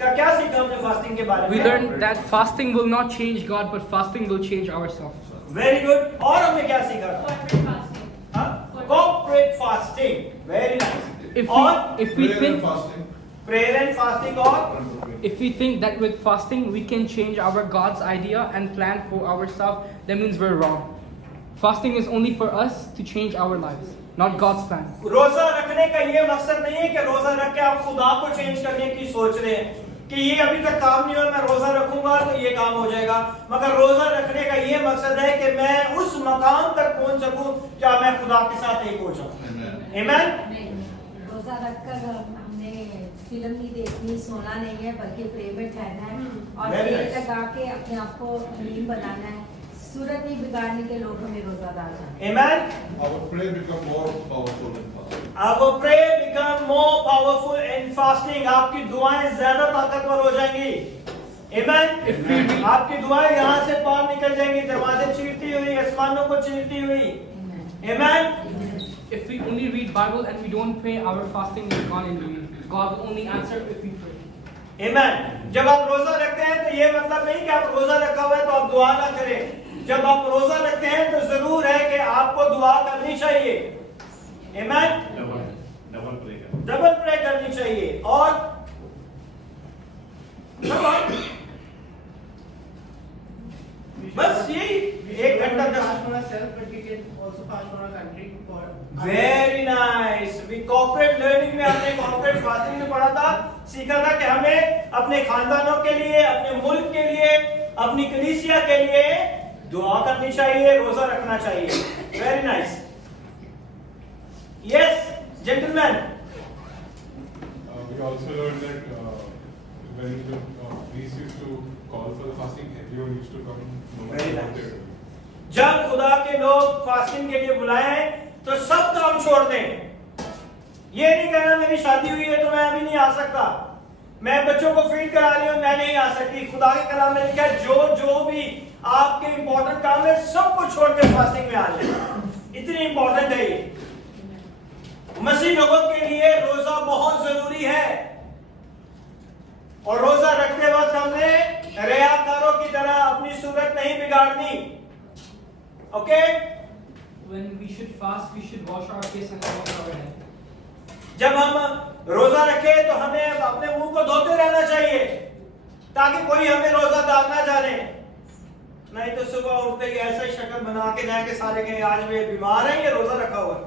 सीखा? क्या सीखा हमने फास्टिंग के बारे में? We learned that fasting will not change God, but fasting will change ourselves. Very good. और हमने क्या सीखा? Corporate fasting. Very nice. और If we think prayer and fasting और if we think that with fasting we can change our God's idea and plan for ourselves, that means we're wrong. Fasting is only for us to change our lives, not God's plan. रोजा रखने का ये मकसद नहीं है कि रोजा रख के आप खुदा को चेंज करने की सोच रहे हैं कि ये अभी तक काम नहीं हुआ, मैं रोजा रखूंगा तो ये काम हो जाएगा। मगर रोजा रखने का ये मकसद है कि मैं उस मकाम तक पहुंच सकूं क्या मैं खुदा के साथ एक हो जाऊं। आमीन। रोजा रखकर हमने फिल्म नहीं देखनी, सोना नहीं है, बल्कि प्रे में ठहरना है और Very तेल nice. लगा के अपने आप को नीम बनाना है। सूरत नहीं बिगाड़ने के लोग हमें रोजादार हैं। आमीन। Our prayer become more powerful in fasting. Our prayer become more powerful in fasting. आपकी दुआएं ज्यादा ताकतवर हो जाएंगी। आमीन। आपकी दुआएं यहाँ से पार निकल जाएंगी, दरवाजे चीरती हुई, आसमानों को चीरती हुई। आमीन। If we only read Bible and we don't pray, our fasting is gone in vain. God will only answer if we pray. आमीन। जब आप रोजा रखते हैं तो ये मतलब नहीं कि आप रोजा रखा हुआ है तो आप दुआ ना करें। जब आप रोजा रखते हैं तो जरूर है कि आपको दुआ करनी चाहिए। आमीन। डबल प्रे करनी चाहिए। और बस यही 1 घंटा 10। Very nice. We corporate learning में हमने कॉर्पोरेट फास्टिंग में पढ़ा था, सीखा था कि हमें अपने खानदानों के लिए, अपने मुल्क के लिए, अपनी कलीसिया के लिए दुआ करनी चाहिए, रोजा रखना चाहिए। Very nice. Yes gentleman. We also learned that when the priest used to call for the fasting, everyone used to come. No matter Very what nice. they do. जब खुदा के लोग फास्टिंग के लिए बुलाए तो सब काम छोड़ दें। ये नहीं कहना मेरी शादी हुई है तो मैं अभी नहीं आ सकता, मैं बच्चों को फीड करा रही हूं, मैं नहीं आ सकती। खुदा के कलाम में लिखा है जो भी आपके इंपॉर्टेंट काम है सब कुछ छोड़ के फास्टिंग में आ जाए। इतनी इंपॉर्टेंट है ये। मसीह लोगों के लिए रोजा बहुत जरूरी है और रोजा रखते वक्त हमने रियाकारों की तरह अपनी सूरत नहीं बिगाड़नी। Okay? When we should fast, we should wash our face and wash our head. जब हम रोजा रखें तो हमें अपने मुंह को धोते रहना चाहिए ताकि कोई हमें रोजादार ना जाने। नहीं तो सुबह उठते ही ऐसा ही शक्ल बना के जाए कि सारे कहें आज वे बीमार हैं, ये रोजा रखा हुआ है।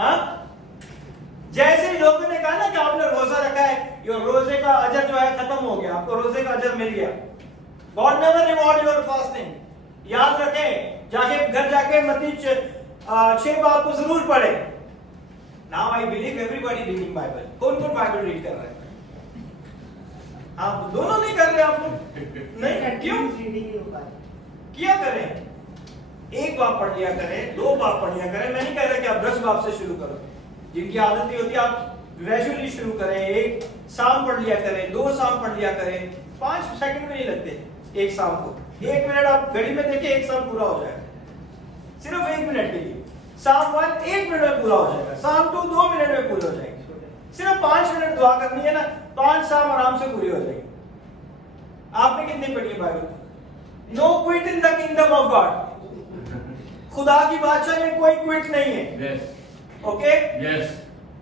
हाँ? जैसे ही लोगों ने कहा ना कि आपने रोजा रखा है, ये रोजे का अजर जो है खत्म हो गया, आपको रोजे का अजर मिल गया। God never reward your fasting. याद रखें, जाके घर जाके मत्ती 6 बाब को जरूर पढ़े। Now I believe everybody reading Bible. कौन कौन बाइबल रीड कर रहे हैं? आप दोनों नहीं कर रहे? आप लोग नहीं? क्यों? किया करें। 1 बाब पढ़ लिया करें, 2 बाब पढ़ लिया करें। मैं नहीं कह रहा कि आप 10 बाब से शुरू करो। जिनकी आदत नहीं होती आप ग्रेजुअली शुरू करें। 1 साम पढ़ लिया करें, 2 साम पढ़ लिया करें। 5 सेकंड में नहीं लगते एक साम को। 1 मिनट आप घड़ी में देखिए, 1 साम पूरा हो जाएगा सिर्फ 1 मिनट के लिए। साम 1 1 मिनट में पूरा हो जाएगा, साम 2 2 मिनट में पूरी हो जाएगी। सिर्फ 5 मिनट दुआ करनी है ना, 5 साम आराम से पूरी हो जाएगी। आपने कितनी पढ़ी है Bible? No quit in the kingdom of God. खुदा की बादशाह में कोई क्विट नहीं है। ओके?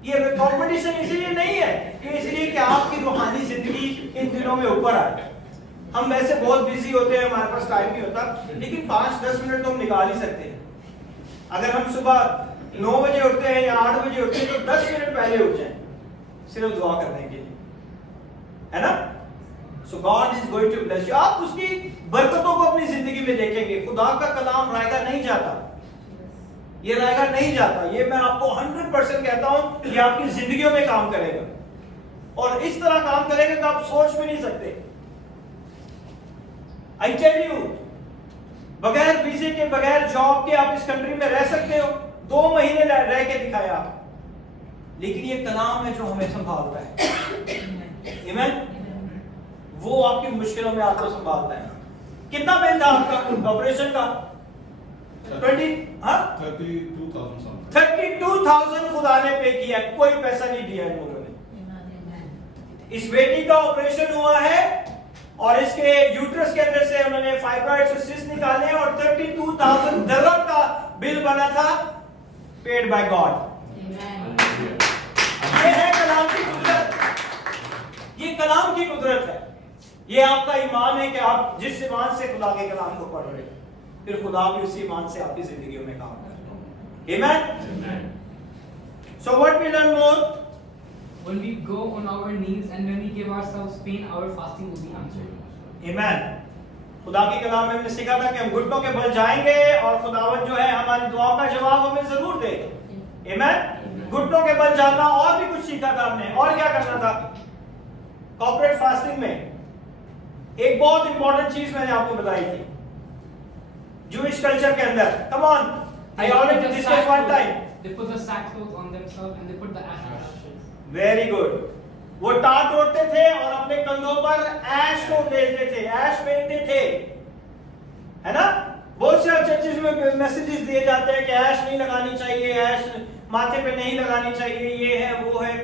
ये कंपटीशन इसलिए नहीं है कि इसलिए कि आपकी रूहानी जिंदगी इन दिनों में ऊपर आए। हम वैसे बहुत बिजी होते हैं, हमारे पास टाइम नहीं होता, लेकिन 5-10 मिनट तो हम निकाल ही सकते हैं। अगर हम सुबह 9 बजे उठते हैं या 8 बजे उठते हैं तो 10 मिनट पहले उठ जाएं सिर्फ दुआ करने के लिए, है ना? So God is going to bless you. आप उसकी बरकतों को अपनी जिंदगी में देखेंगे। खुदा का कलाम रायगा नहीं जाता, ये रायगा नहीं जाता। ये मैं आपको 100% कहता हूं, ये आपकी जिंदगियों में काम करेगा और इस तरह काम करेगा कि आप सोच भी नहीं सकते। आई टेल यू, बगैर वीजे के, बगैर जॉब के आप इस कंट्री में रह सकते हो। 2 महीने रह के दिखाया, लेकिन ये कलाम है जो हमें संभालता है। आमीन। वो आपकी मुश्किलों में आपको संभालता है। कितना बिल था आपका ऑपरेशन का? 32,000 खुदा ने पे किया, कोई पैसा नहीं दिया इन लोगों ने। इस बेटी का ऑपरेशन हुआ है और इसके यूट्रस के अंदर से उन्होंने फाइब्रॉइड्स और सिस्ट निकाले और 32,000 दिरहम का बिल बना था, पेड बाय गॉड। ये है कलाम की कुदरत, ये कलाम की कुदरत है। ये आपका ईमान है कि आप जिस ईमान से खुदा के कलाम को पढ़ रहे हैं, फिर खुदा भी उसी ईमान से आपकी जिंदगी में काम कर रहे हैं। Amen? So what we learn more? When we go on our knees and when we give ourselves pain, our fasting will be answered. Amen. खुदा की कलाम में हमने सीखा था कि हम घुटनों के बल जाएंगे और खुदावंद जो है हमारी दुआओं का जवाब हमें जरूर देगा। Amen? घुटनों के बल जाना, और भी कुछ सीखा था हमने। और क्या करना था कॉर्पोरेट फास्टिंग में? एक बहुत इंपॉर्टेंट चीज मैंने आपको बताई थी जूइश कल्चर के अंदर। Come on, I already discuss one time. They put the sackcloth on themselves and they put the ashes. Very good. वो टाट ओढ़ते थे और अपने कंधों पर ऐश को फेरते थे, ऐश फेरते थे, है ना? बहुत से चर्चेज में मैसेजेस दिए जाते हैं कि ऐश नहीं लगानी चाहिए, ऐश माथे पे नहीं लगानी चाहिए, ये है वो है।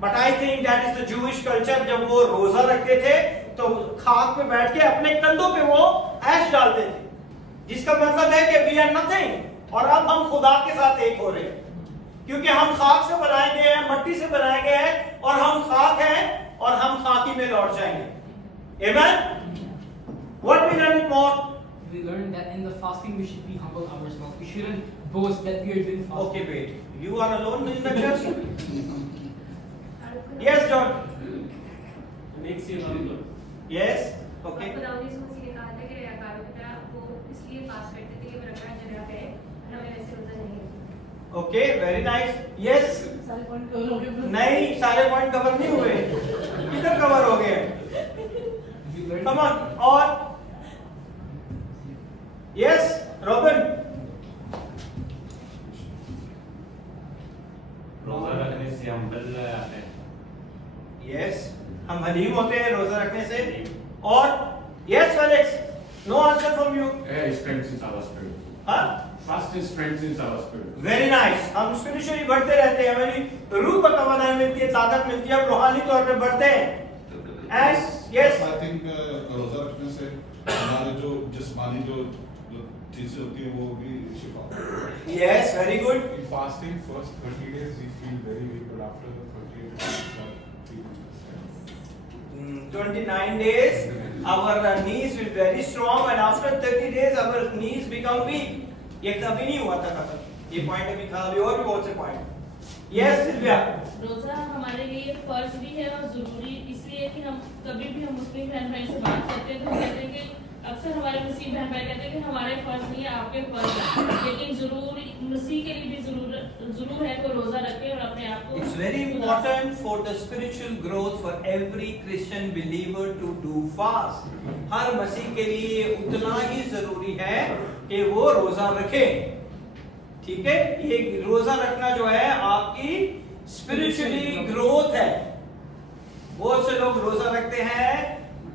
But I think that is the Jewish culture. जब वो रोजा रखते थे तो खाक पे बैठ के अपने कंधों पे वो ऐश डालते थे, जिसका मतलब है कि वी आर नथिंग, और अब हम खुदा के साथ एक हो रहे हैं, क्योंकि हम खाक से बनाए गए हैं, मट्टी से बनाए गए हैं, और हम खाक हैं और हम खाकी में लौट जाएंगे। Amen? What we learn more? We learned that in the fasting we should be humble ourselves. We shouldn't boast that we are doing fasting. Okay, wait. You are alone in the church? Yes, John. Makes you humble. Yes. Okay. आपको दाऊद यीशु मसीह ने कहा था कि रियाकारों की तरह वो इसलिए fast करते थे कि वो रखना जगह पे और हमें वैसे रोजा नहीं है। Okay, very nice. Yes. नहीं, सारे पॉइंट कवर नहीं हुए। किधर कवर हो गए? We learned Come on. और Yes, Robin. रोजा रखने से हम बदल जाते हैं। Yes, हम हलीम होते हैं रोजा रखने से। और Yes, Felix. No answer from you. Yeah, it strengthens our spirit. हाँ? Fasting strengthens our spirit. Very nice. हम स्पिरिचुअली बढ़ते रहते हैं, हमारी रूह को तवानाई मिलती है, ताकत मिलती है, हम रूहानी तौर पे बढ़ते हैं। And yes. I think रोजा रखने से हमारे जो जिस्मानी जो चीजें होती हैं वो भी शिफा होती है। Yes, very good. In fasting, first 30 days we feel very weak, but after the 30 days we start feeling strength. 29 days, our knees will be very strong, and after 30 days, our knees become weak. ये कभी नहीं हुआ था खत्म। ये point अभी था, अभी और भी बहुत से पॉइंट। Yes, Sylvia. रोजा हमारे लिए फर्ज भी है और जरूरी इसलिए कि हम कभी भी हम मुस्लिम बहन भाई से बात करते हैं तो हम कहते हैं कि अक्सर हमारे मुस्लिम बहन भाई कहते हैं कि हमारे फर्ज नहीं है, आपके फर्ज है, लेकिन जरूर मसीह के लिए भी जरूर है कि रोजा रखें और अपने आप को It's very important for the spiritual growth for every Christian believer to do fast. हर मसीह के लिए उतना ही जरूरी है कि वो रोजा रखे। ठीक है? ये रोजा रखना जो है आपकी स्पिरिचुअली ग्रोथ है। बहुत से लोग रोजा रखते हैं,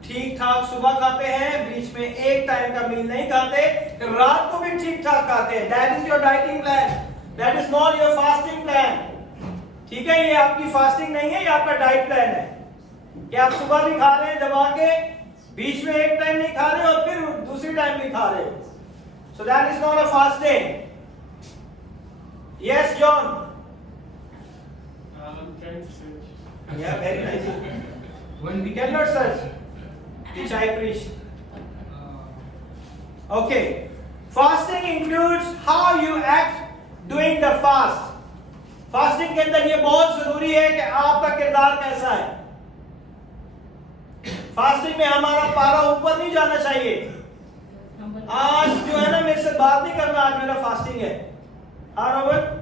ठीक ठाक सुबह खाते हैं, बीच में एक टाइम का मील नहीं खाते, रात को भी ठीक ठाक खाते हैं। That is your dieting plan, that is not your fasting plan. ठीक है? ये आपकी फास्टिंग नहीं है, ये आपका डाइट प्लान है कि आप सुबह भी खा रहे हैं दबा के, बीच में एक टाइम नहीं खा रहे और फिर दूसरी टाइम भी खा रहे हो। So that is not a fasting. Yes John. I'm trying to search. Yeah, very nice. when We cannot search which I preach. Okay. Fasting includes how you act during the fast. Fasting के अंदर ये बहुत जरूरी है कि आपका किरदार कैसा है। फास्टिंग में हमारा पारा ऊपर नहीं जाना चाहिए। आज जो है ना मेरे से बात नहीं करना, आज मेरा फास्टिंग है। हाँ Robert?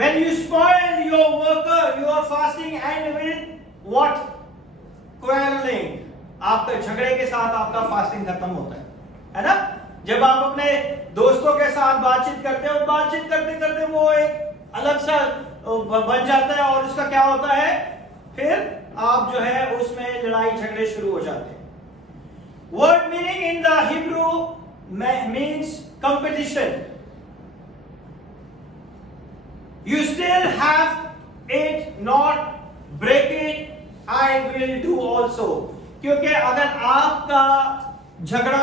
When you spoil your worker, you are fasting and with what? Quarreling. आपका झगड़े के साथ आपका फास्टिंग खत्म होता है ना? जब आप अपने दोस्तों के साथ बातचीत करते हो, बातचीत करते करते वो एक अलग सा बन जाता है और उसका क्या होता है, फिर आप जो है उसमें लड़ाई झगड़े शुरू हो जाते हैं। Word meaning in the Hebrew means competition. You still have it not break it, I will do also. क्योंकि अगर आपका झगड़ा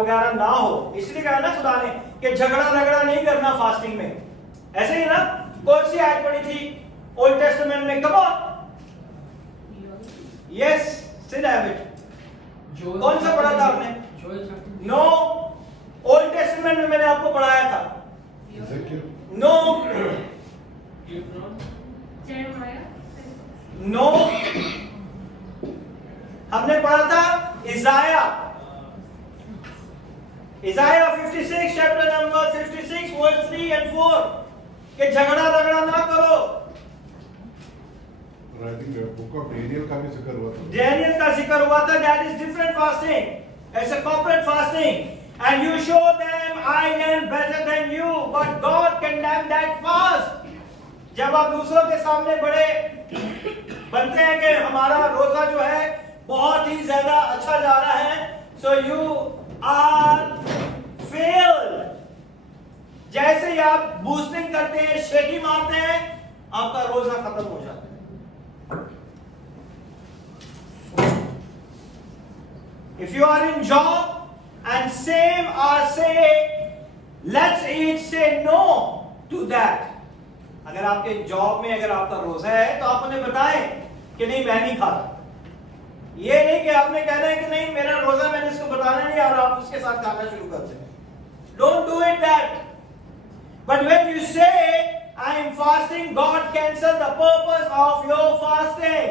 वगैरह ना हो, इसलिए कहा ना खुदा ने कि झगड़ा रगड़ा नहीं करना फास्टिंग में, ऐसे ही ना। कौन सी आयत पढ़ी थी ओल्ड टेस्टामेंट में? Come on, yes, still have it. कौन सा पढ़ा था आपने? नो, ओल्ड टेस्टामेंट में मैंने आपको पढ़ाया था। नो, नो, हमने पढ़ा था इज़ाया 56 चैप्टर नंबर 56 वर्स 3 and 4 कि झगड़ा रगड़ा ना करो। बुक ऑफ डेनियल का भी जिक्र हुआ था। डेनियल का जिक्र हुआ था। That is different fasting, it's a corporate fasting. And you show them I am better than you, but God condemned that fast. जब आप दूसरों के सामने बड़े बनते हैं कि हमारा रोजा जो है बहुत ही ज्यादा अच्छा जा रहा है, so you are failed. जैसे ही आप बूस्टिंग करते हैं, शेकी मारते हैं, आपका रोजा खत्म हो जाता है। If you are in job and same are say, let's eat, say no to that. अगर आपके जॉब में अगर आपका रोजा है तो आप उन्हें बताएं कि नहीं मैं नहीं खाता। ये नहीं कि आपने कहना है कि नहीं मेरा रोजा, मैंने इसको बताना नहीं और आप उसके साथ खाना शुरू करते हैं। Don't do it that. But when you say I am fasting, God cancel the purpose of your fasting.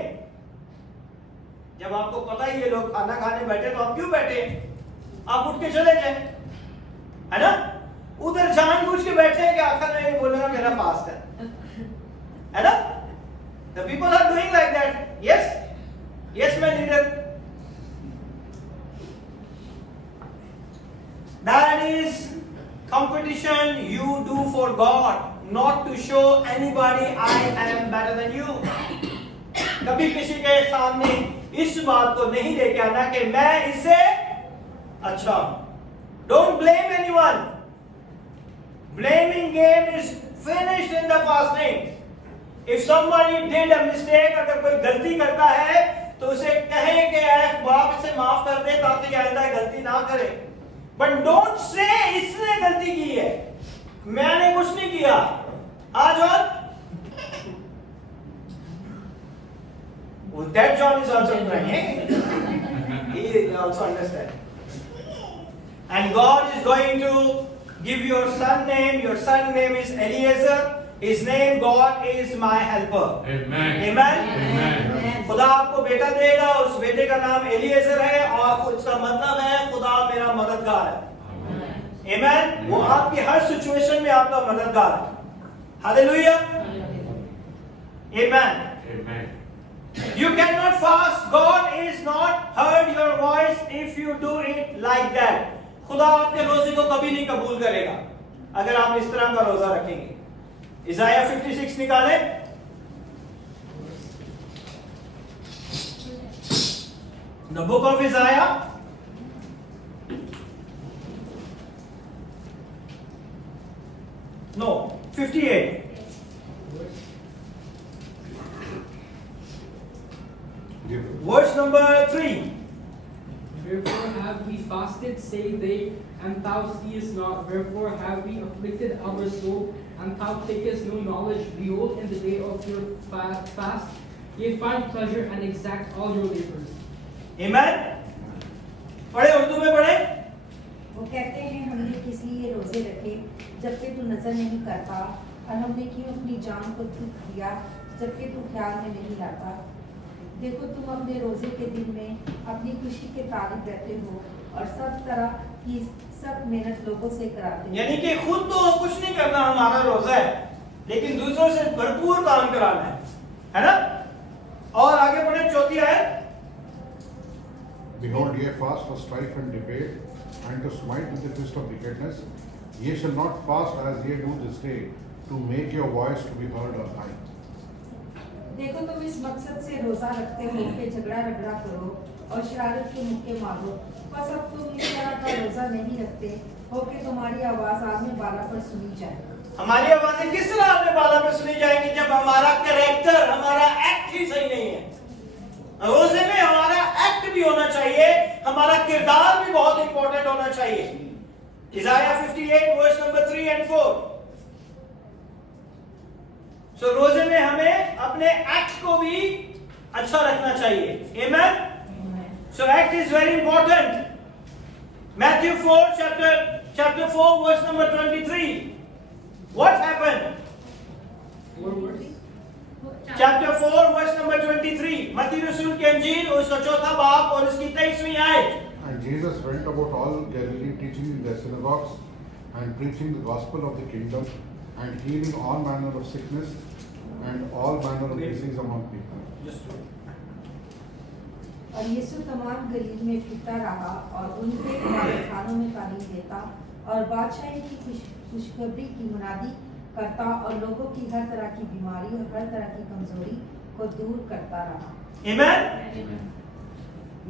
जब आपको पता ही ये लोग खाना खाने बैठे तो आप क्यों बैठे? आप उठ के चले जाए, है ना? उधर जानबूझ के बैठे हैं कि आखिर में ये बोलेगा मेरा फास्ट है ना? The people are doing like that. Yes, yes, my leader. That is competition you do for God, not to show anybody I am better than you. कभी किसी के सामने इस बात को नहीं लेके आना कि मैं इससे अच्छा हूं। Don't blame anyone. Blaming game is finished in the fasting. If somebody did a mistake, अगर कोई गलती करता है तो उसे कहें कि बाप इसे माफ कर दे ताकि आइंदा गलती ना करे। But don't say इसने गलती की है, मैंने कुछ नहीं किया। आज और that John is also praying. He also understands. And God is going to give your son name. Your son name is Eliezer. His name God is my helper. Amen. Amen. Amen. खुदा आपको बेटा देगा, उस बेटे का नाम Eliezer है और उसका मतलब है खुदा मेरा मददगार है। Amen. वो आपकी हर सिचुएशन में आपका मददगार है। Hallelujah. Amen. Amen. You cannot fast. God is not heard your voice if you do it like that. खुदा आपके रोजे को कभी नहीं कबूल करेगा अगर आप इस तरह का रोजा रखेंगे। इज़ाया 56 निकाले। The book of Isaiah. No, 58. Verse number 3. Wherefore have we fasted, say they, and thou seest not? Wherefore have we afflicted our soul, and thou takest no knowledge? Behold, in the day of your fast, ye find pleasure and exact all your labors. Amen. पढ़े, उर्दू में पढ़े। वो कहते हैं हमने किस लिए रोजे रखे जबकि तू नजर नहीं करता, और हमने क्यों अपनी जान को दुख दिया जबकि तू ख्याल में नहीं लाता। देखो तुम अपने रोजे के दिन में अपनी खुशी के तारीफ रहते हो और सब तरह की सब मेहनत लोगों से कराते हो। यानी कि खुद तो कुछ नहीं करना हमारा रोजा है, लेकिन दूसरों से भरपूर काम कराना है ना? और आगे बढ़े, चौथी आयत। Behold, ye fast for strife and debate, and to smite with the fist of wickedness. Ye shall not fast as ye do this day, to make your voice to be heard on high. देखो तुम इस मकसद से रोजा रखते हो कि झगड़ा रगड़ा करो और शरारत के मुक्के मारो, बस अब तुम इस तरह का रोजा नहीं रखते हो कि तुम्हारी आवाज आग में बाला पर सुनी जाए। हमारी आवाजें किस तरह आपने बाला पर सुनी जाएंगी? जब जब हमारा कैरेक्टर, हमारा एक्ट ही सही नहीं है। रोजे में हमारा एक्ट भी होना चाहिए, हमारा किरदार भी बहुत इंपॉर्टेंट होना चाहिए। इज़ाया 58 वर्स नंबर 3 and 4। सो रोजे में हमें अपने एक्ट को भी अच्छा रखना चाहिए। आमेन। So act is very important. Matthew 4 chapter 4 verse number 23. What happened? Chapter 4 verse number 23. मत्ती रसूल की अंजील उसका चौथा बाब और उसकी 23वीं आयत। And Jesus went about all Galilee, teaching in their synagogues and preaching the gospel of the kingdom and healing all manner of sickness and all manner of disease among people. और यीशु तमाम गलील में फिरता रहा और उनके खानों में तालीम देता और बादशाही की खुशखबरी की मुनादी करता और लोगों की हर तरह की बीमारी और हर तरह की कमजोरी को दूर करता रहा। Amen.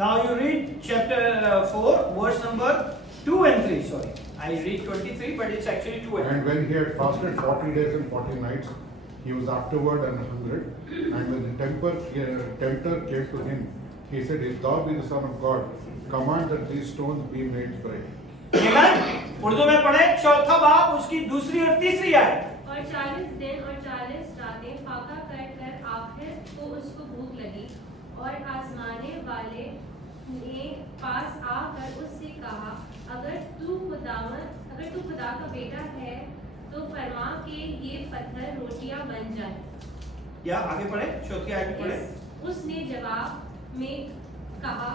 Now you read chapter 4 verse number 2 and 3. Sorry, I read 23, but it's actually 2 and 3. And when he had fasted 40 days and 40 nights, he was afterward and hungered. And when the tempter came to him, he said, "If thou be the Son of God, command that these stones be made bread." Amen. Urdu में पढ़े चौथा बाब उसकी दूसरी और तीसरी आयत। और 40 दिन और 40 रातें फाका कर आखिर को उसको भूख लगी और आजमाने वाले ने पास आकर उससे कहा, अगर तू खुदा का बेटा है तो फरमा के ये पत्थर रोटियां बन जाए। या आगे पढ़े चौथी आयत पढ़े। उसने जवाब में कहा,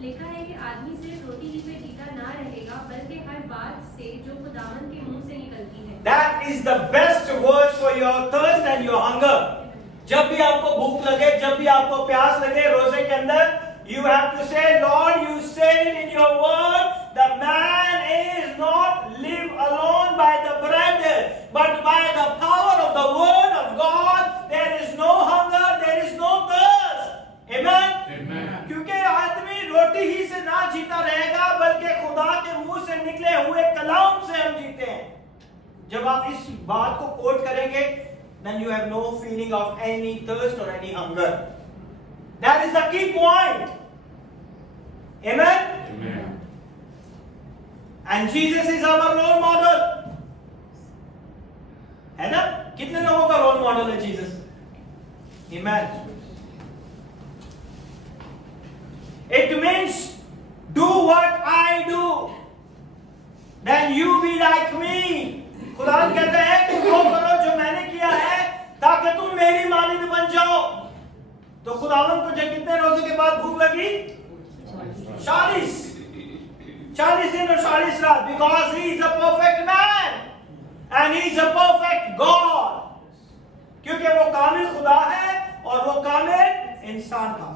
लिखा है कि आदमी सिर्फ रोटी ही पे जीता ना रहेगा बल्कि हर बात से जो खुदावन के मुंह से निकलती है। That is the best word for your thirst and your hunger. जब भी आपको भूख लगे, जब भी आपको प्यास लगे रोजे के अंदर, you have to say, Lord, you said in your word, the man is not live alone by the bread, but by the power of the word of God. There is no hunger, there is no thirst. Amen. क्योंकि आदमी रोटी ही से ना जीता रहेगा बल्कि खुदा के मुंह से निकले हुए कलाम से हम जीते हैं। जब आप इस बात को कोट करेंगे, then you have no feeling of any thirst or any hunger. That is the key point. Amen. And Jesus is our role model. है ना? कितने लोगों का रोल मॉडल है Jesus? Amen. It means do what I do, then you be like me. खुदा कहता है तुम वो करो जो मैंने किया है ताकि तुम मेरी मानिंद बन जाओ। तो खुदावन को जब कितने रोजों के बाद भूख लगी? 40 दिन और 40 रात। Because he is a perfect man and he is a perfect God. क्योंकि वो कामिल खुदा है और वो कामिल इंसान था।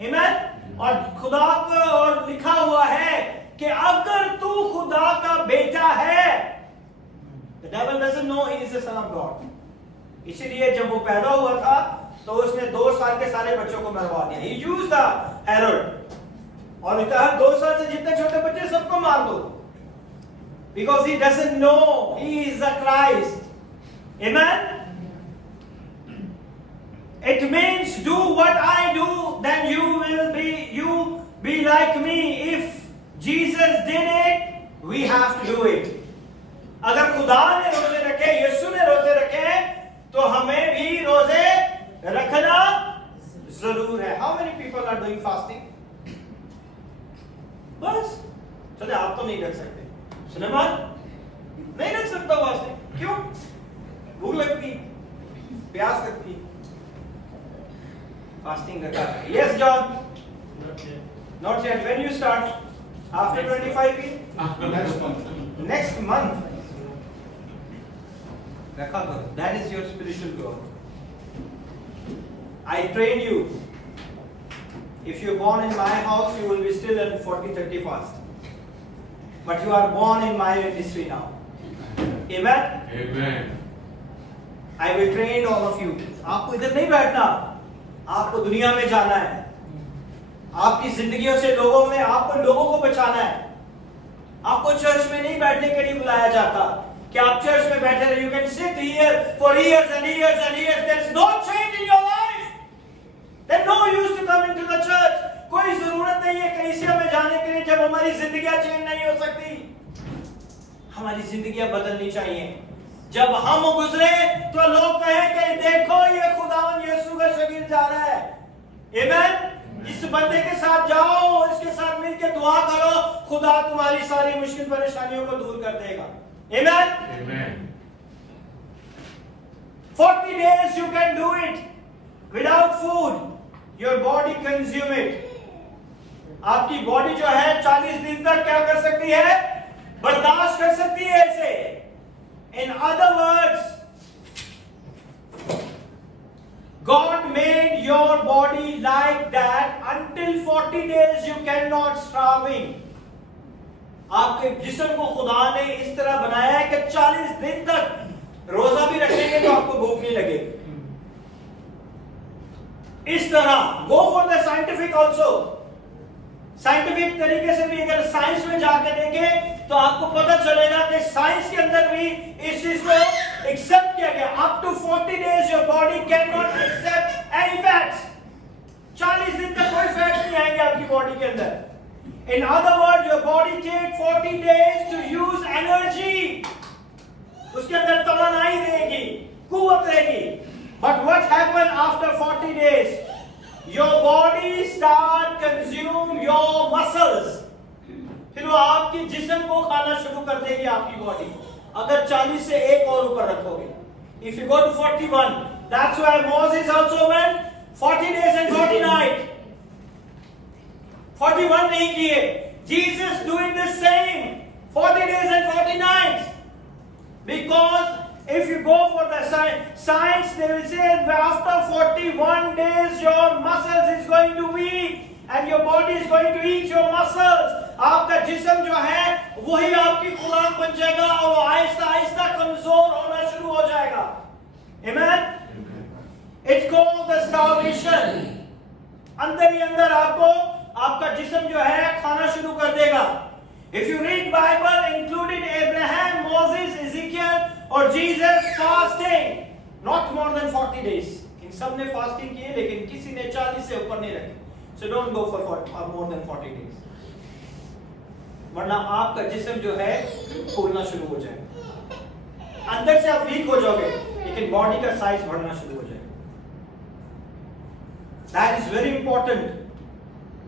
Amen. और खुदा को और लिखा हुआ है कि अगर तू खुदा का बेटा है, the devil doesn't know he is the son of God. इसीलिए जब वो पैदा हुआ था तो उसने 2 साल के सारे बच्चों को मरवा दिया। He used the Herod और कहा 2 साल से जितने छोटे बच्चे सबको मार दो। Because he doesn't know he is the Christ. Amen. It means do what I do, then you be like me. If Jesus did it, we have to do it. अगर खुदा ने रोजे रखे, यीशु ने रोजे रखे, तो हमें भी रोजे रखना जरूर है। How many people are doing fasting? बस चले, आप तो नहीं रख सकते। सुलेमान नहीं रख सकता फास्टिंग। क्यों? भूख लगती, प्यास लगती, fasting रखा है। Yes, John. Not yet. When you start? After 25 years? Next month. रखा करो. That is your spiritual growth. I train you. If you're born in my house, you will be still at 40-30 fast. But you are born in my ministry now. Amen. I will train all of you. आपको इधर नहीं बैठना, आपको दुनिया में जाना है। आपकी जिंदगियों से लोगों में आपको लोगों को बचाना है। आपको चर्च में नहीं बैठने के लिए बुलाया जाता, कि आप चर्च में बैठे रहे, you can sit here for years and years and years, there is no change in your life, there no use to come into the church. कोई जरूरत नहीं है कलीसिया में जाने के लिए जब हमारी जिंदगियां चेंज नहीं हो सकती। हमारी जिंदगियां बदलनी चाहिए। जब हम गुजरे तो लोग कहें कि देखो ये खुदावन यीशु का शरीर जा रहा है। आमीन। इस बंदे के साथ जाओ, इसके साथ मिलकर दुआ करो, खुदा तुम्हारी सारी मुश्किल परेशानियों को दूर कर देगा। आमीन। Amen. 40 days you can do it without food, your body consume it। आपकी बॉडी जो है 40 दिन तक क्या कर सकती है? बर्दाश्त कर सकती है इसे। In other words, God made your body like that until 40 days you cannot starving। आपके जिस्म को खुदा ने इस तरह बनाया है कि 40 दिन तक रोजा भी रखेंगे तो आपको भूख नहीं लगेगी। इस तरह गो for the scientific also. Scientific तरीके से भी अगर साइंस में जाकर देखें तो आपको पता चलेगा कि साइंस के अंदर भी इस चीज को एक्सेप्ट किया गया। Up to 40 days your body can not accept any fats. 40 दिन तक कोई फैट्स नहीं आएंगे आपकी बॉडी के अंदर। In other word your body take 40 days to use energy. उसके अंदर तवानाई रहेगी, कुव्वत रहेगी। But what happen after 40 days? Your body start consume your muscles। फिर वो आपकी जिस्म को खाना शुरू कर देगी आपकी बॉडी। अगर 40 से एक और ऊपर रखोगे। If you go to 41, that's why Moses also went 40 days and 40 nights। 41 नहीं किए। Jesus doing the same 40 days and 40 nights। Because if you go for the science, they will say after 41 days your muscles is going to weak and your body is going to eat your muscles। आपका जिस्म जो है वही आपकी खुराक बन जाएगा और वो आहिस्ता आहिस्ता कमजोर होना शुरू हो जाएगा। Amen? It's called the starvation। अंदर ही अंदर आपको आपका जिस्म जो है खाना शुरू कर देगा। If you read Bible, including Abraham, Moses, Ezekiel और Jesus fasting not more than 40 days। इन सब ने फास्टिंग की है लेकिन किसी ने 40 से ऊपर नहीं रखी। So don't go for more than 40 days। वरना आपका जिस्म जो है फूलना शुरू हो जाएगा। अंदर से आप वीक हो जाओगे लेकिन बॉडी का साइज बढ़ना शुरू हो जाएगा। That is very important।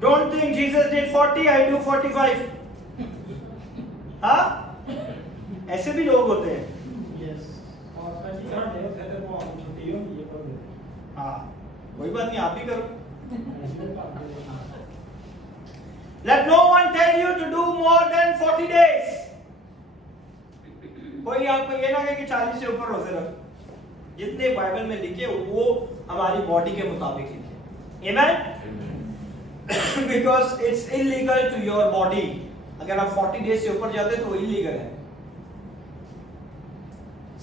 Don't think Jesus did 40, I do 45। हाँ? ऐसे भी लोग होते हैं। हाँ, कोई बात नहीं, आप भी करो। Let no one tell you to do more than 40 days। कोई आपको ये ना कहे कि 40 से ऊपर रोजे रखो। जितने बाइबल में लिखे वो हमारी बॉडी के मुताबिक लिखे। Amen? Because it's illegal to your body। अगर आप 40 डेज से ऊपर जाते तो इलीगल है।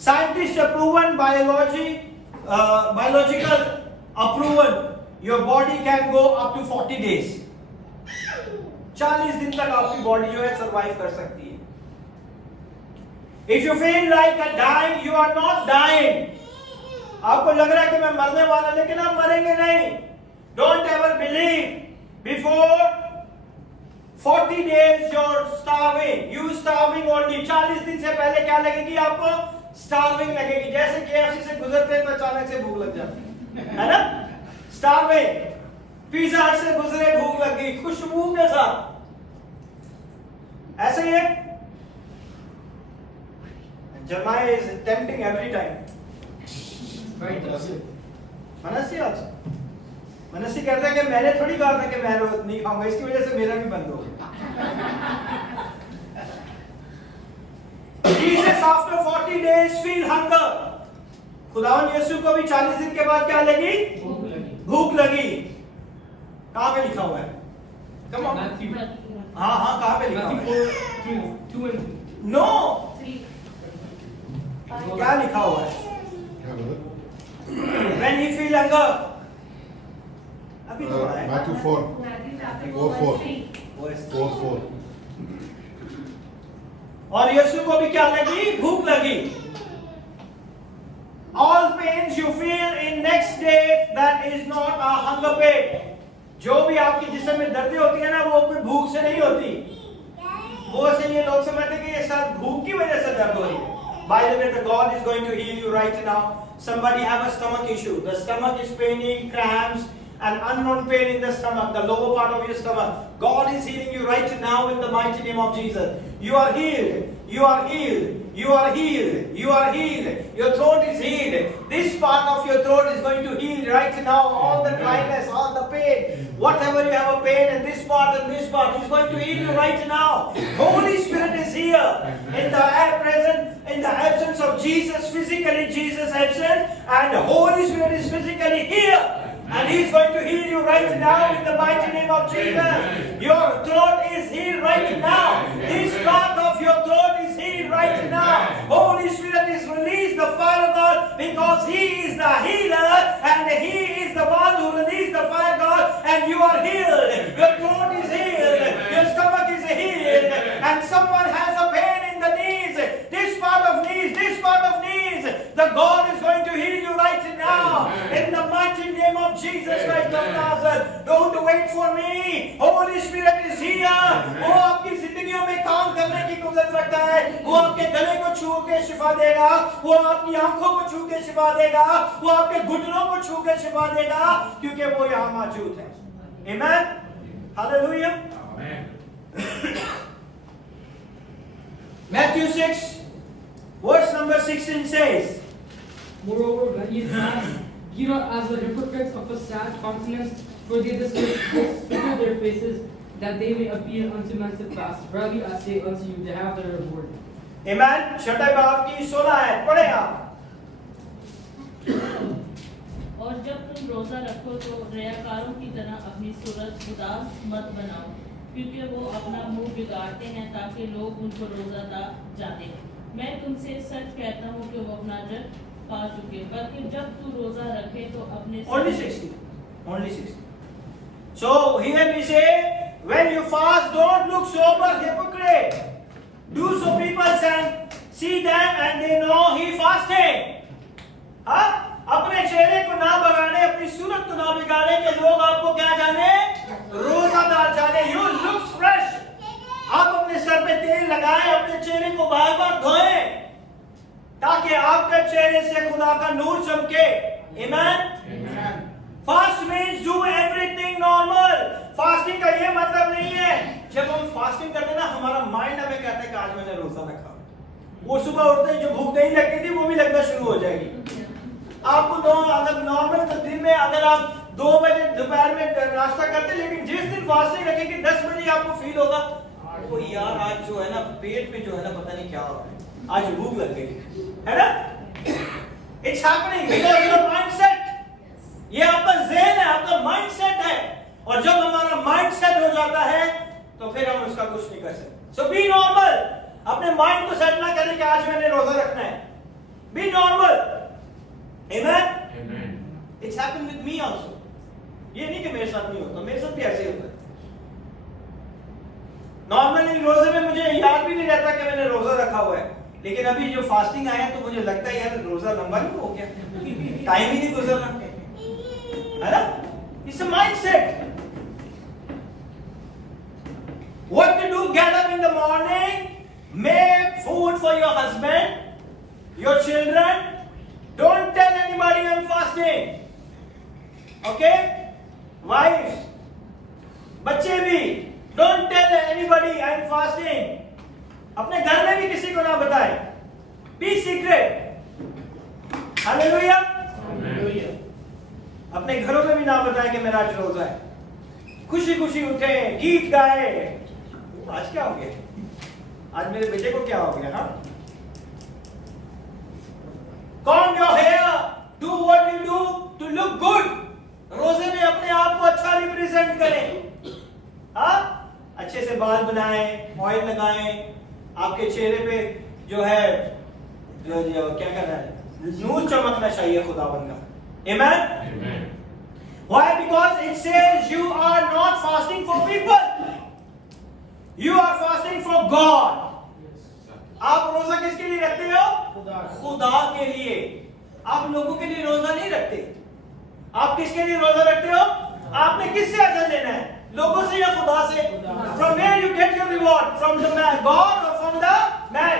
Scientists have proven biological approval your body can go up to 40 days। 40 दिन तक आपकी बॉडी जो है सरवाइव कर सकती है। If you feel like dying, you are not dying। आपको लग रहा है कि मैं मरने वाला, लेकिन आप मरेंगे नहीं। Don't ever believe before 40 days you're starving। You starving only। 40 दिन से पहले क्या लगेगी आपको? स्टार्विंग लगेगी। जैसे KFC से गुजरते हैं तो अचानक से भूख लग जाती है ना? स्टार्विंग। पिज्जा हट से गुजरे, भूख लग गई, खुशबू के साथ। ऐसे ही है। Jeremiah is tempting every time। मनसी कहता है कि मैंने थोड़ी कहा था कि मैं रोज नहीं खाऊंगा, इसकी वजह से मेरा भी बंद हो गया। Jesus after 40 days feel hunger। खुदावन यीशु को भी 40 दिन के बाद क्या लगी? भूख लगी। कहाँ पे लिखा हुआ है? Come on। हाँ हाँ, कहाँ पे लिखा हुआ है? No। क्या लिखा हुआ है? When he feel hunger। अभी तो पढ़ा है। Matthew 4:4। और यीशु को भी क्या लगी? भूख लगी. All pains you feel in next day, that is not a hunger pain. जो भी आपके जिस्म में दर्द होती है ना, वो कोई भूख से नहीं होती. वो से ये लोग समझते हैं कि ये सब भूख की वजह से दर्द हो रही है. By the way, the God is going to heal you right now. Somebody have a stomach issue. The stomach is paining, cramps, and unknown pain in the stomach, the lower part of your stomach. God is healing you right now in the mighty name of Jesus. You are healed. You are healed. You are healed. You are healed. Your throat is healed. This part of your throat is going to heal right now. All the dryness, all the pain, whatever you have a pain in this part and this part, is going to heal you right now. Holy Spirit is here. In the present, in the absence of Jesus, physically Jesus absent, and the Holy Spirit is physically here. And He's going to heal you right now in the mighty name of Jesus. Your throat is healed right now. This part of your throat is healed right now. Holy Spirit is released, the fire of God, because He is the healer and He is the one who released the fire of God, and you are healed. Your throat is healed. Your stomach is healed. And someone has a pain in the knees. This part of knees, this part of knees. The God is going to heal you right now. In the mighty name of Jesus Christ of Nazareth. Don't wait for me. Holy Spirit is here. वो आपकी जिंदगियों में काम करने की कुदरत रखता है. वो आपके गले को छू के शिफा देगा. वो आपकी आंखों को छू के शिफा देगा. वो आपके घुटनों को छू के शिफा देगा, क्योंकि वो यहाँ मौजूद है. Amen. Hallelujah. Amen. Matthew 6, verse number 16 says, Moreover, when ye fast, be not as the hypocrites of a sad countenance, for they disfigure their faces, that they may appear unto men to fast. Verily I say unto you, they have their reward. Amen. छठे बाब की 16 है. पढ़े आप. और जब तुम रोजा रखो तो रियाकारों की तरह अपनी सूरत उदास मत बनाओ, क्योंकि वो अपना मुंह बिगाड़ते हैं ताकि लोग उनको रोजादार जाने. मैं तुमसे सच कहता हूँ कि वो अपना अजर पा चुके. बल्कि जब तू रोजा रखे तो अपने Only 60. Only 60. So here we say, when you fast, don't look sober, hypocrite. Do so people can see them and they know he fasting. हाँ? अपने चेहरे को ना बगाड़े, अपनी सूरत को ना बिगाड़े कि लोग आपको क्या जाने? रोजादार जाने. You look fresh. आप अपने सर पे तेल लगाएं, अपने चेहरे को बार-बार धोएं, ताकि आपके चेहरे से खुदा का नूर चमके. Amen. Fast means do everything normal. Fasting का ये मतलब नहीं है जब हम फास्टिंग करते हैं ना, हमारा माइंड हमें कहता है कि आज मैंने रोजा रखा. वो सुबह उठते ही जो भूख नहीं लगती थी वो भी लगना शुरू हो जाएगी. आपको अगर नॉर्मल तो दिन में अगर आप 2 बजे दोपहर में नाश्ता करते, लेकिन जिस दिन फास्टिंग रखेंगे 10 बजे आपको फील होगा, ओ यार आज जो है ना पेट में जो है ना पता नहीं क्या हो रहा है, आज भूख लग गई है ना. It's happening because your mindset. ये आपका ज़हन है, आपका माइंडसेट है, और जब हमारा माइंडसेट हो जाता है तो फिर हम उसका कुछ नहीं कर सकते. सो बी नॉर्मल. अपने माइंड को सेट ना करें कि आज मैंने रोजा रखना है. B normal. Amen. Amen. It's happened with me also. ये नहीं कि मेरे साथ नहीं होता, मेरे साथ भी ऐसे ही होता है. नॉर्मली रोजे में मुझे याद भी नहीं रहता कि मैंने रोजा रखा हुआ है, लेकिन अभी जो फास्टिंग आया तो मुझे लगता है यार रोजा लंबा नहीं हो गया, टाइम ही नहीं गुजरना है ना. It's a mindset. What to do? Get up in the morning, make food for your husband, your children. Don't tell anybody I'm fasting. Okay? Wives, बच्चे भी don't tell anybody I'm fasting. अपने घर में भी किसी को ना बताएं. Be secret. Hallelujah. Hallelujah. अपने घरों में भी ना बताएं कि मेरा आज रोजा है. खुशी खुशी उठे, गीत गाए. आज क्या हो गया? आज मेरे बेटे को क्या हो गया? हाँ? Comb your hair, do what you do to look good. रोजे में अपने आप को अच्छा रिप्रेजेंट करें. हाँ? अच्छे से बाल बनाएं, ऑयल लगाएं, आपके चेहरे पे जो है जो क्या कर रहा है, नूर चमकना चाहिए खुदावन का. Amen? Amen. Why? Because it says you are not fasting for people. You are fasting for God. आप रोजा किसके लिए रखते हो? खुदा के लिए। आप लोगों के लिए रोजा नहीं रखते। आप किसके लिए रोजा रखते हो? आपने किससे अजर लेना है? लोगों से या खुदा से? From where you get your reward? From the man, God or from the man?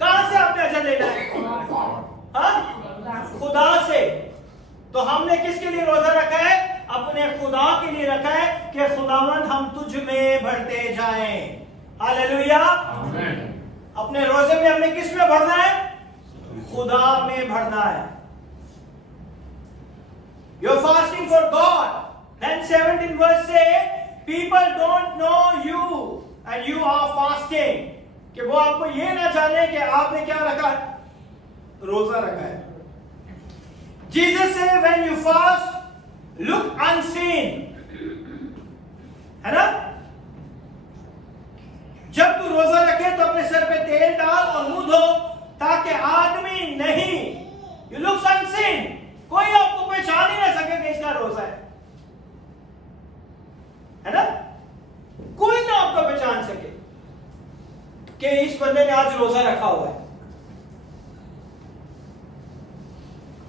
कहां से आपने अजर लेना है? हाँ? खुदा से। तो हमने किसके लिए रोजा रखा है? अपने खुदा के लिए रखा है कि खुदावंद हम तुझ में बढ़ते जाएं। हालेलुया। अपने रोजे में हमने किस में बढ़ना है? खुदा में बढ़ना है। You're fasting for God. Then 17 verse say, people don't know you and you are fasting. कि वो आपको ये ना जाने कि आपने क्या रखा है? रोजा रखा है। Jesus said, when you fast, look unseen. है ना? जब तू रोजा रखे तो अपने सर पे तेल डाल और मुंह धो, ताकि आदमी नहीं, you look unseen, कोई आपको पहचान ही ना सके कि इसका रोजा है ना? कोई ना आपको पहचान सके कि इस बंदे ने आज रोजा रखा हुआ है।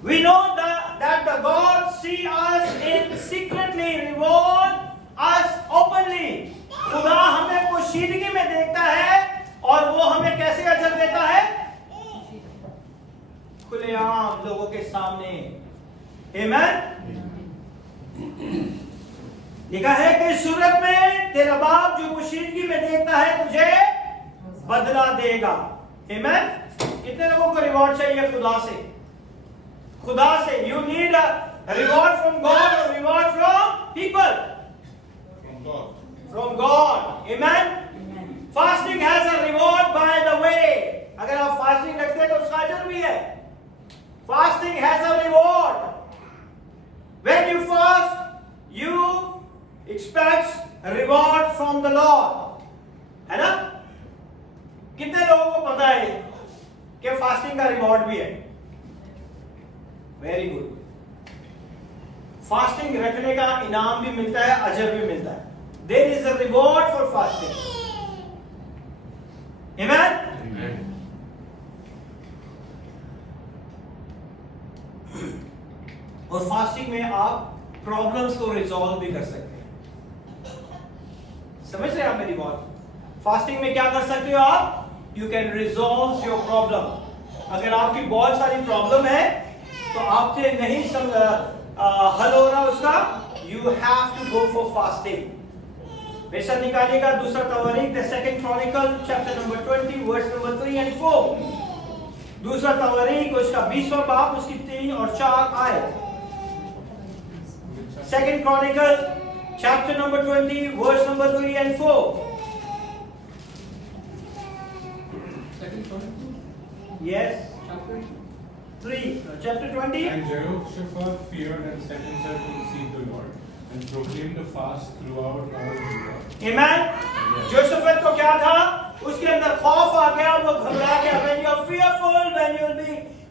We know that the God see us in secretly, reward us openly. खुदा हमें पोशीदगी में देखता है और वो हमें कैसे अजर देता है? खुलेआम लोगों के सामने। आमीन। लिखा है कि सूरत में तेरा बाप जो पोशीदगी में देखता है तुझे बदला देगा। आमीन। कितने लोगों को रिवॉर्ड चाहिए खुदा से? खुदा से। You need a reward from God or reward from people? From God. From God. Amen. Fasting has a reward by the way. अगर आप फास्टिंग रखते हैं तो उसका अजर भी है। Fasting has a reward. When you fast, you expect a reward from the Lord. है ना? कितने लोगों को पता है कि फास्टिंग का रिवॉर्ड भी है? Very good. फास्टिंग रखने का इनाम भी मिलता है, अजर भी मिलता है। There is a reward for fasting. आमीन। और फास्टिंग में आप प्रॉब्लम्स को रिजॉल्व भी कर सकते हैं। समझ रहे हैं आप मेरी बात? फास्टिंग में क्या कर सकते हो आप? You can resolve your problem. अगर आपकी बहुत सारी प्रॉब्लम है तो आपसे नहीं हल हो रहा उसका, you have to go for fasting. बेशक निकालिएगा दूसरा तवारीख, the second chronicle chapter number 20 verse number 3 and 4। दूसरा तवारीख उसका 20वां बाब उसकी 3 और 4 आयत। Second chronicle chapter number 20 verse number 3 and 4। Second Chronicles? Yes. Chapter 20. And Jehoshaphat feared and set himself to seek the Lord and proclaimed a fast throughout all Judah. Amen. जोशेफत को क्या था? उसके अंदर खौफ आ गया, वो घबरा गया। When you are fearful,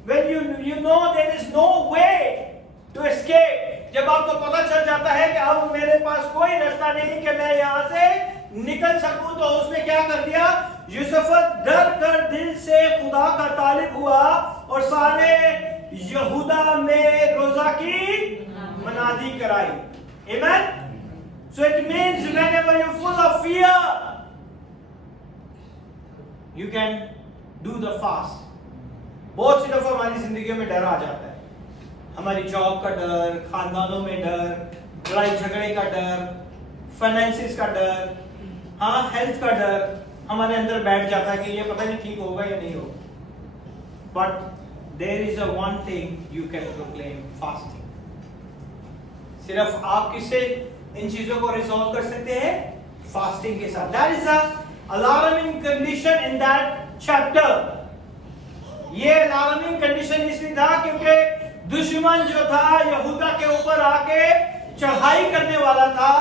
when you know there is no way to escape, जब आपको पता चल जाता है कि अब मेरे पास कोई रास्ता नहीं कि मैं यहाँ से निकल सकूं, तो उसने क्या कर दिया? यूसुफत डर कर दिल से खुदा का तालिब हुआ और सारे यहूदा में रोजा की मनादी कराई। Amen. So it means whenever you're full of fear, you can do the fast. बहुत सी दफा हमारी जिंदगी में डर आ जाता है। हमारी जॉब का डर, खानदानों में डर, लड़ाई झगड़े का डर, फाइनेंसिस का डर, हाँ हेल्थ का डर हमारे अंदर बैठ जाता है कि ये पता नहीं ठीक होगा या नहीं होगा। But there is a one thing you can proclaim, fasting. सिर्फ आप किससे इन चीजों को रिजॉल्व कर सकते हैं? फास्टिंग के साथ। That is a alarming condition in that chapter. ये अलार्मिंग कंडीशन इसलिए था क्योंकि दुश्मन जो था यहूदा के ऊपर आके चढ़ाई करने वाला था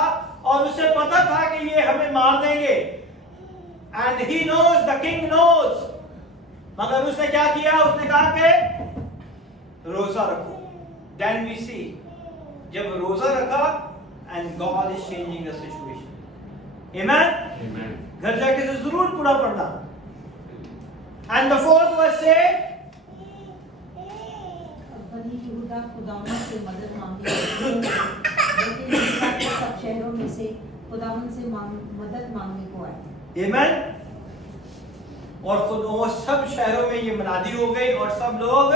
और उसे पता था कि ये हमें मार देंगे। And he knows, the king knows. मगर उसने क्या किया? उसने कहा कि रोजा रखो। Then we see, जब रोजा रखा, and God is changing the situation. Amen. Amen. घर जाके से जरूर पूरा पढ़ना, And the fourth verse say, बनी यहूदा खुदावन से मदद मांगी, लेकिन यहूदा के सब शहरों में से खुदावन से मदद मांगने को आए। Amen? और खुद वो सब शहरों में ये मुनादी हो गई और सब लोग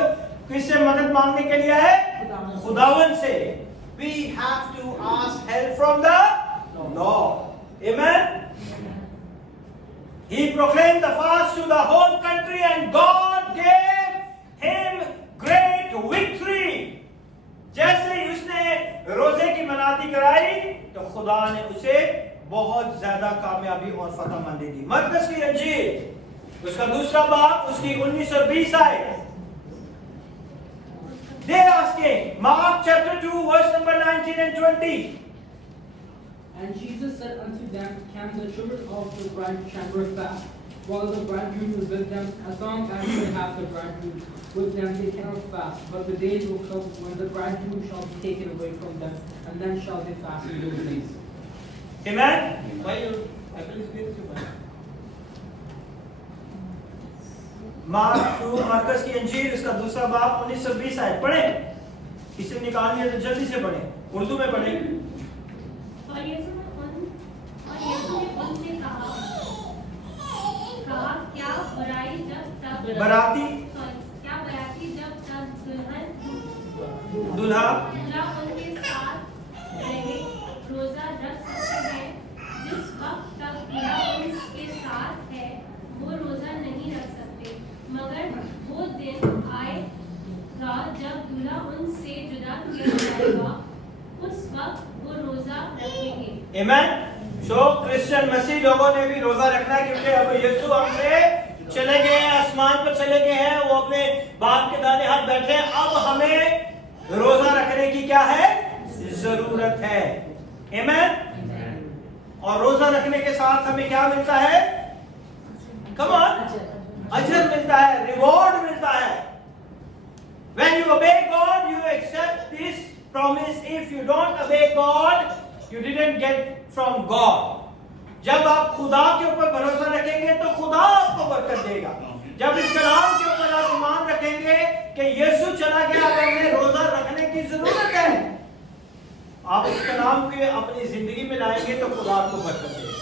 किससे मदद मांगने के लिए आए? खुदावन से। We have to ask help from the Lord. Amen? He proclaimed the fast to the whole country and God gave him great victory. जैसे ही उसने रोजे की मनादी कराई तो खुदा ने उसे बहुत ज्यादा कामयाबी और फतहमंदी दी। मरकस की अंजील उसका दूसरा बाब उसकी 19 और 20 आए। They asking, Mark chapter 2 verse number 19 and 20. And Jesus said unto them, Can the children of the bridechamber fast, while the bridegroom is with them? As long as they have the bridegroom with them, they cannot fast. But the days will come when the bridegroom shall be taken away from them, and then shall they fast in those days. Amen? Marcus की अंजील उसका दूसरा बाब 19 और 20 आए। पढ़े, इसे निकालनी है तो जल्दी से पढ़े, उर्दू में पढ़े। और यीशु ने उनसे कहा क्या बराती जब तक दूल्हा उनके साथ रहे रोजा रख सकते हैं। जिस वक्त तक दूल्हा उनके साथ है वो रोजा नहीं रख सकते, मगर वो दिन आएगा जब दूल्हा उनसे जुदा किया जाएगा, उस वक्त वो रोजा रखेंगे। Amen? So क्रिश्चियन मसीह लोगों ने भी रोजा रखना है क्योंकि अब यीशु हमसे चले गए हैं, आसमान पर चले गए हैं, वो अपने बाप के दाहिने हाथ बैठे हैं। अब हमें रोजा रखने की क्या है? जरूरत है। Amen? और रोजा रखने के साथ हमें क्या मिलता है? Come on, अजर मिलता है, रिवॉर्ड मिलता है। When you obey God, you accept this promise. If you don't obey God, you didn't get from God. जब आप खुदा के ऊपर भरोसा रखेंगे तो खुदा आपको बरकत देगा। जब इस कलाम के ऊपर आप ईमान रखेंगे कि यीशु चला गया, अब हमें रोजा रखने की जरूरत है, आप इस कलाम के अपनी जिंदगी में लाएंगे तो खुदा आपको बरकत देगा।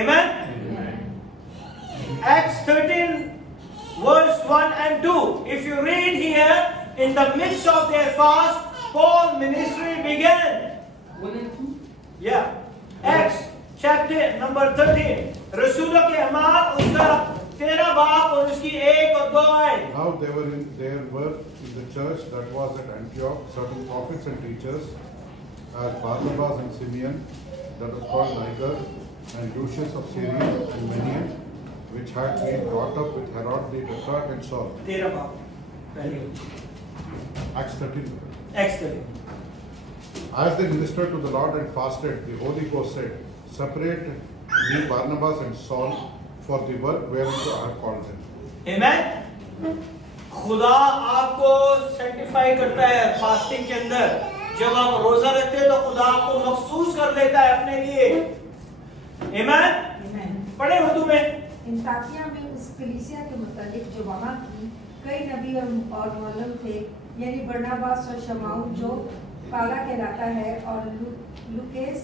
Amen? Acts 13 verse 1 and 2. If you read here, in the midst of their fast, Paul's ministry began. 1 and 2? Yeah. Acts chapter number 13. रसूलों के अमाल उसका 13 बाब और उसकी 1 और 2 आए। Now there were in the church that was at Antioch certain prophets and teachers, as Barnabas and Simeon, that was called Niger, and Lucius of Syria, and Manaen, which had been brought up with Herod the Tetrarch and Saul. 13 बाब पहले। Acts 13. Acts 13. As they ministered to the Lord and fasted, the Holy Ghost said, Separate me Barnabas and Saul for the work whereunto I have called them. Amen? खुदा आपको sanctify करता है fasting के अंदर। जब आप रोजा रखते हैं तो खुदा आपको मखसूस कर लेता है अपने लिए। Amen? पढ़े उर्दू में। इंताकिया में उस कलीसिया के मुतालिक जो वहाँ की कई नबी और मालूम थे, यानी बरनबास और शमाउल जो काला कहलाता है, और लुकेस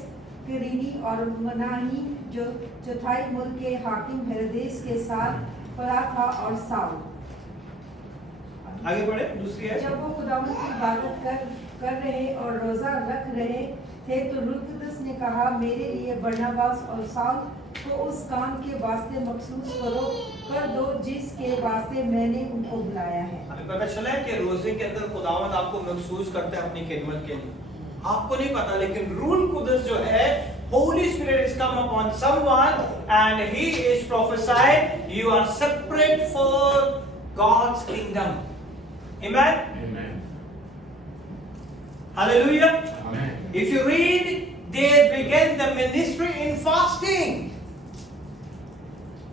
किरीनी और मनाही जो चौथाई मुल्क के हाकिम हेरोदेस के साथ पड़ा था, और साउल। आगे बढ़े, दूसरी है। जब वो खुदावंद की इबादत कर रहे और रोजा रख रहे थे तो रूह कुदस ने कहा, मेरे लिए बरनबास और साउल को उस काम के वास्ते मखसूस कर दो जिसके वास्ते मैंने उनको बुलाया है। हमें पता चला है कि रोजे के अंदर खुदावंद आपको मखसूस करता है अपनी खिदमत के लिए। आपको नहीं पता, लेकिन रूह कुदस जो है, Holy Spirit is come upon someone and he is prophesied, you are separate for God's kingdom. Amen? Amen. Hallelujah. Amen. If you read, they began the ministry in fasting.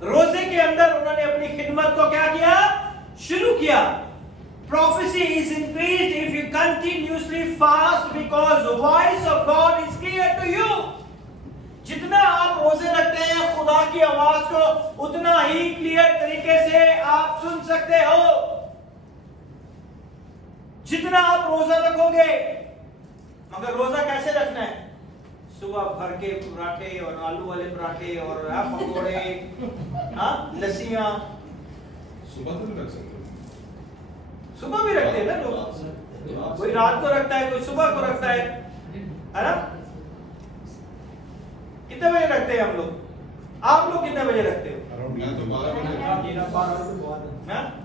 रोजे के अंदर उन्होंने अपनी खिदमत को क्या किया? शुरू किया। Prophecy is increased if you continuously fast because the voice of God is clear to you. जितना आप रोजे रखते हैं खुदा की आवाज को उतना ही क्लियर तरीके से आप सुन सकते हो। जितना आप रोजा रखोगे, मगर रोजा कैसे रखना है? सुबह भर के पराठे और आलू वाले पराठे और पकौड़े, हाँ, लस्सियां। सुबह तो नहीं रख सकते। सुबह भी रखते हैं ना लोग, कोई रात को रखता है, कोई सुबह को रखता है ना? कितने बजे रखते हैं हम लोग? आप लोग कितने बजे रखते हो? मैं तो 12 बजे।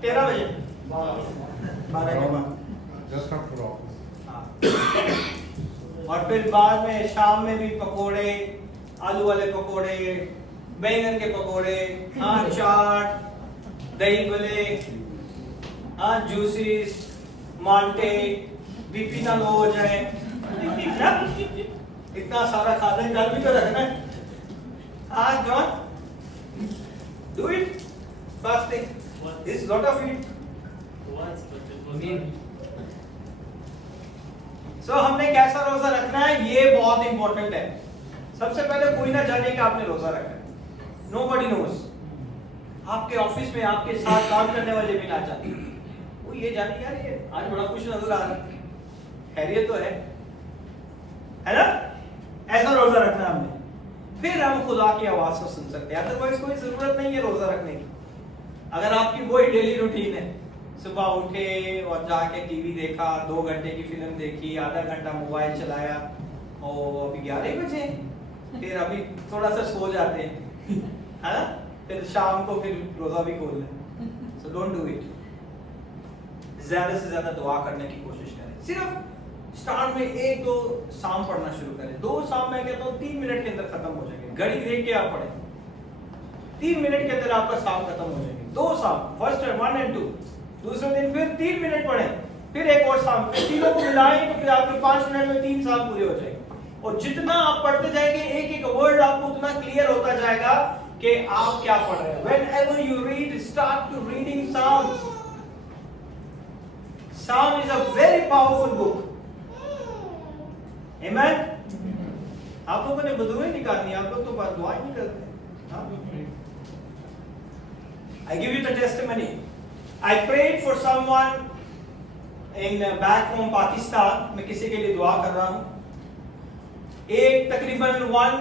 13 बजे, 12 के बाद। Just after office. और फिर बाद में शाम में भी पकोड़े, आलू वाले पकोड़े, बैंगन के पकोड़े, हाँ, चाट, दही भले, हाँ, जूसेस, माल्टे, बीपी ना लो हो जाए, इतना सारा खाना है, कल भी तो रखना है। हाँ John, do it, fasting, this lot of it. So हमने कैसा रोजा रखना है ये बहुत इंपॉर्टेंट है। सबसे पहले कोई ना जाने कि आपने रोजा रखा है, nobody knows। आपके ऑफिस में आपके साथ काम करने वाले भी ना जाने, वो ये जाने यार ये आज बड़ा खुश नजर आ रहा है, खैरियत तो है ना? ऐसा रोजा रखना हमने, फिर हम खुदा की आवाज को सुन सकते हैं। अदरवाइज कोई जरूरत नहीं है रोजा रखने की। अगर आपकी वही डेली रूटीन है, सुबह उठे और जाके टीवी देखा, 2 घंटे की फिल्म देखी, आधा घंटा मोबाइल चलाया, और अभी 11 बजे, फिर अभी थोड़ा सा सो जाते हैं, है ना? फिर शाम को फिर रोजा भी खोल लें। So don't do it. ज्यादा से ज्यादा दुआ करने की कोशिश करें। सिर्फ स्टार्ट में 1-2 साम पढ़ना शुरू करें। 2 साम मैं कहता हूँ 3 मिनट के अंदर खत्म हो जाएंगे। घड़ी देख के आप पढ़ें, 3 मिनट के अंदर आपका साम खत्म हो जाएंगे। 2 साम, फर्स्ट 1 और 2, दूसरे दिन फिर 3 मिनट पढ़ें, फिर एक और साम, फिर तीनों को मिलाएं तो फिर आपके 5 मिनट में 3 साम पूरे हो जाएंगे। और जितना आप पढ़ते जाएंगे, एक एक वर्ड आपको उतना क्लियर होता जाएगा कि आप क्या पढ़ रहे हैं। Whenever you read, start to reading Psalms. Psalm is a very powerful book. Amen. आप लोगों ने बदुआएं निकालनी, आप लोग तो दुआ ही नहीं करते। हाँ? I give you the testimony. I prayed for someone in back home Pakistan. मैं किसी के लिए दुआ कर रहा हूँ। एक तकरीबन one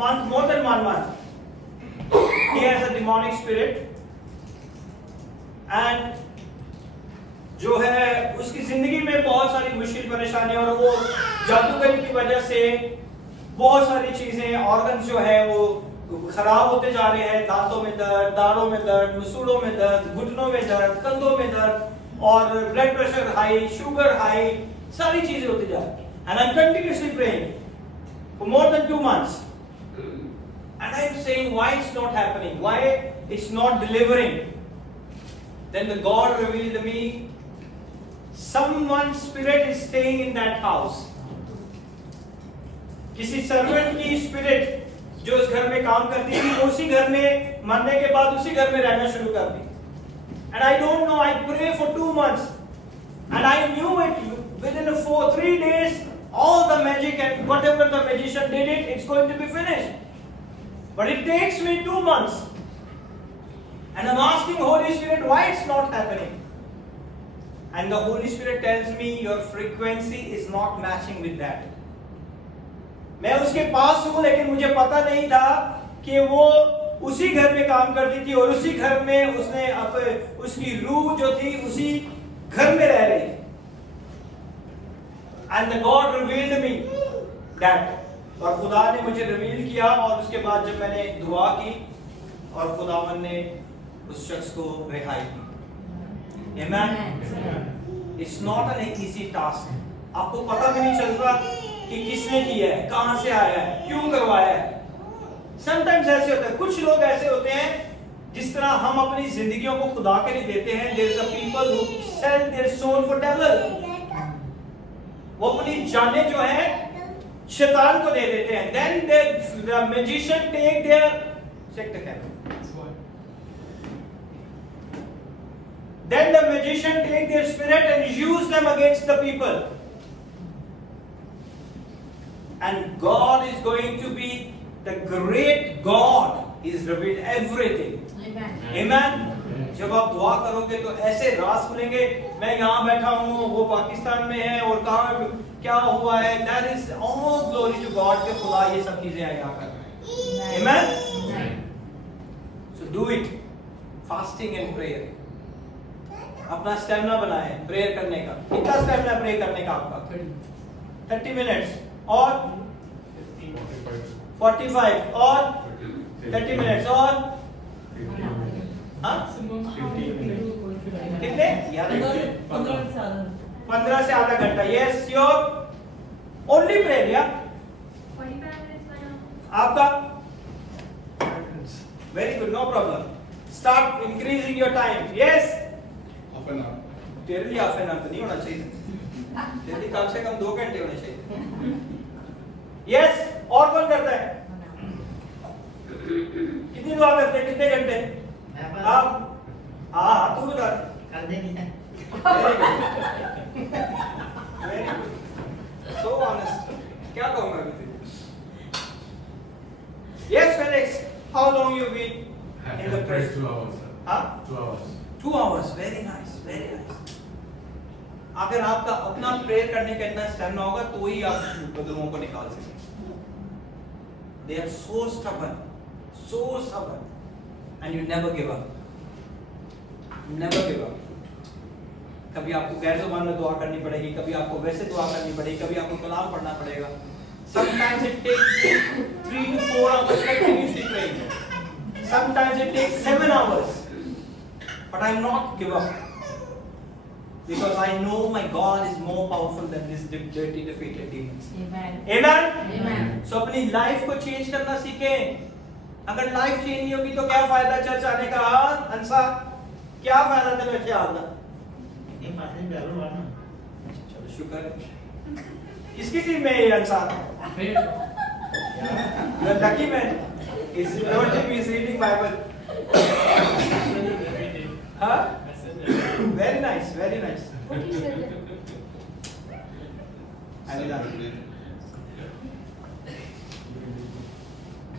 month, more than 1 month, he has a demonic spirit, and जो है उसकी जिंदगी में बहुत सारी मुश्किल परेशानी, और वो जादूगरी की वजह से बहुत सारी चीजें, ऑर्गन्स जो है वो खराब होते जा रहे हैं। दांतों में दर्द, दाढ़ों में दर्द, मसूड़ों में दर्द, घुटनों में दर्द, कंधों में दर्द, और blood pressure high, sugar high, सारी चीजें होती जा रही। And I'm continuously praying for more than 2 months, and I'm saying why it's not happening, why it's not delivering. Then the God revealed to me, someone's spirit is staying in that house. किसी servant की spirit जो उस घर में काम करती थी, उसी घर में मरने के बाद उसी घर में रहना शुरू कर दी। And I don't know, I pray for 2 months, and I knew it within 3 days. All the magic and whatever the magician did it's going to be finished. But it takes me 2 months. And I'm asking Holy Spirit why it's not happening. And the Holy Spirit tells me your frequency is not matching with that. मैं उसके पास हूँ, लेकिन मुझे पता नहीं था कि वो उसी घर में काम करती थी, और उसी घर में उसने उसकी रूह जो थी उसी घर में रह रही। And the God revealed me that, और खुदा ने मुझे रिवील किया, और उसके बाद जब मैंने दुआ की और खुदावन ने उस शख्स को रिहाई की। Amen. It's not an easy task. आपको पता भी नहीं चलता कि किसने किया है, कहां से आया है, क्यों करवाया है। Sometimes ऐसे होता है, कुछ लोग ऐसे होते हैं जिस तरह हम अपनी जिंदगियों को खुदा के लिए देते हैं। There is a people who sell their soul for devil. वो अपनी जानें जो है शैतान को दे देते हैं। Then the magician take their check the camera. Then the magician take their spirit and use them against the people. and God is going to be the great God. He's revealed everything. Amen. जब आप दुआ करोगे तो ऐसे राज खुलेंगे, मैं यहाँ बैठा हूँ, वो पाकिस्तान में है, और कहाँ क्या हुआ है, that is all glory to God के खुदा ये सब चीजें यहाँ कर रहे हैं. Amen. So do it. Fasting and prayer. अपना स्टेमिना बनाए प्रेयर करने का. कितना स्टेमिना प्रे करने का आपका? 30 minutes और 45 और 30 minutes और हाँ? कितने? 15 से आधा घंटा. Yes, your only prayer, yeah? 45 minutes का नाम. आपका? Very good, no problem. Start increasing your time. Yes? half an hour. तेरे लिए half an hour तो नहीं होना चाहिए. तेरे लिए कम से कम 2 घंटे होने चाहिए. Yes? और कौन करता है? कितनी दुआ करते हैं? कितने घंटे? आप? हाँ, तू बता. कर देंगे. Very good. So honest. क्या कहूँगा अभी तुझे? Yes, Felix. How long you been in the prayer? 2 hours, sir. हाँ? 2 hours. 2 hours. Very nice. Very nice. अगर आपका अपना प्रेयर करने का इतना स्टैमिना होगा तो ही आप लोगों को निकाल सकेंगे. They are so stubborn, and you never give up. Never give up. कभी आपको गैर ज़ुबान में दुआ करनी पड़ेगी, कभी आपको वैसे दुआ करनी पड़ेगी, कभी आपको कलाम पढ़ना पड़ेगा. Sometimes it takes 3 to 4 hours continuously praying. Sometimes it takes 7 hours. But I'm not give up. Because I know my God is more powerful than this dirty, defeated demons. Amen. So अपनी life को change करना सीखें. अगर life change नहीं होगी तो क्या फायदा चर्च आने का? अंसार, क्या फायदा तेरे बच्चे आना? चलो शुक्र है. किसकी टीम में है Ansar? The lucky man. His team is reading Bible. Huh? Very nice, very nice.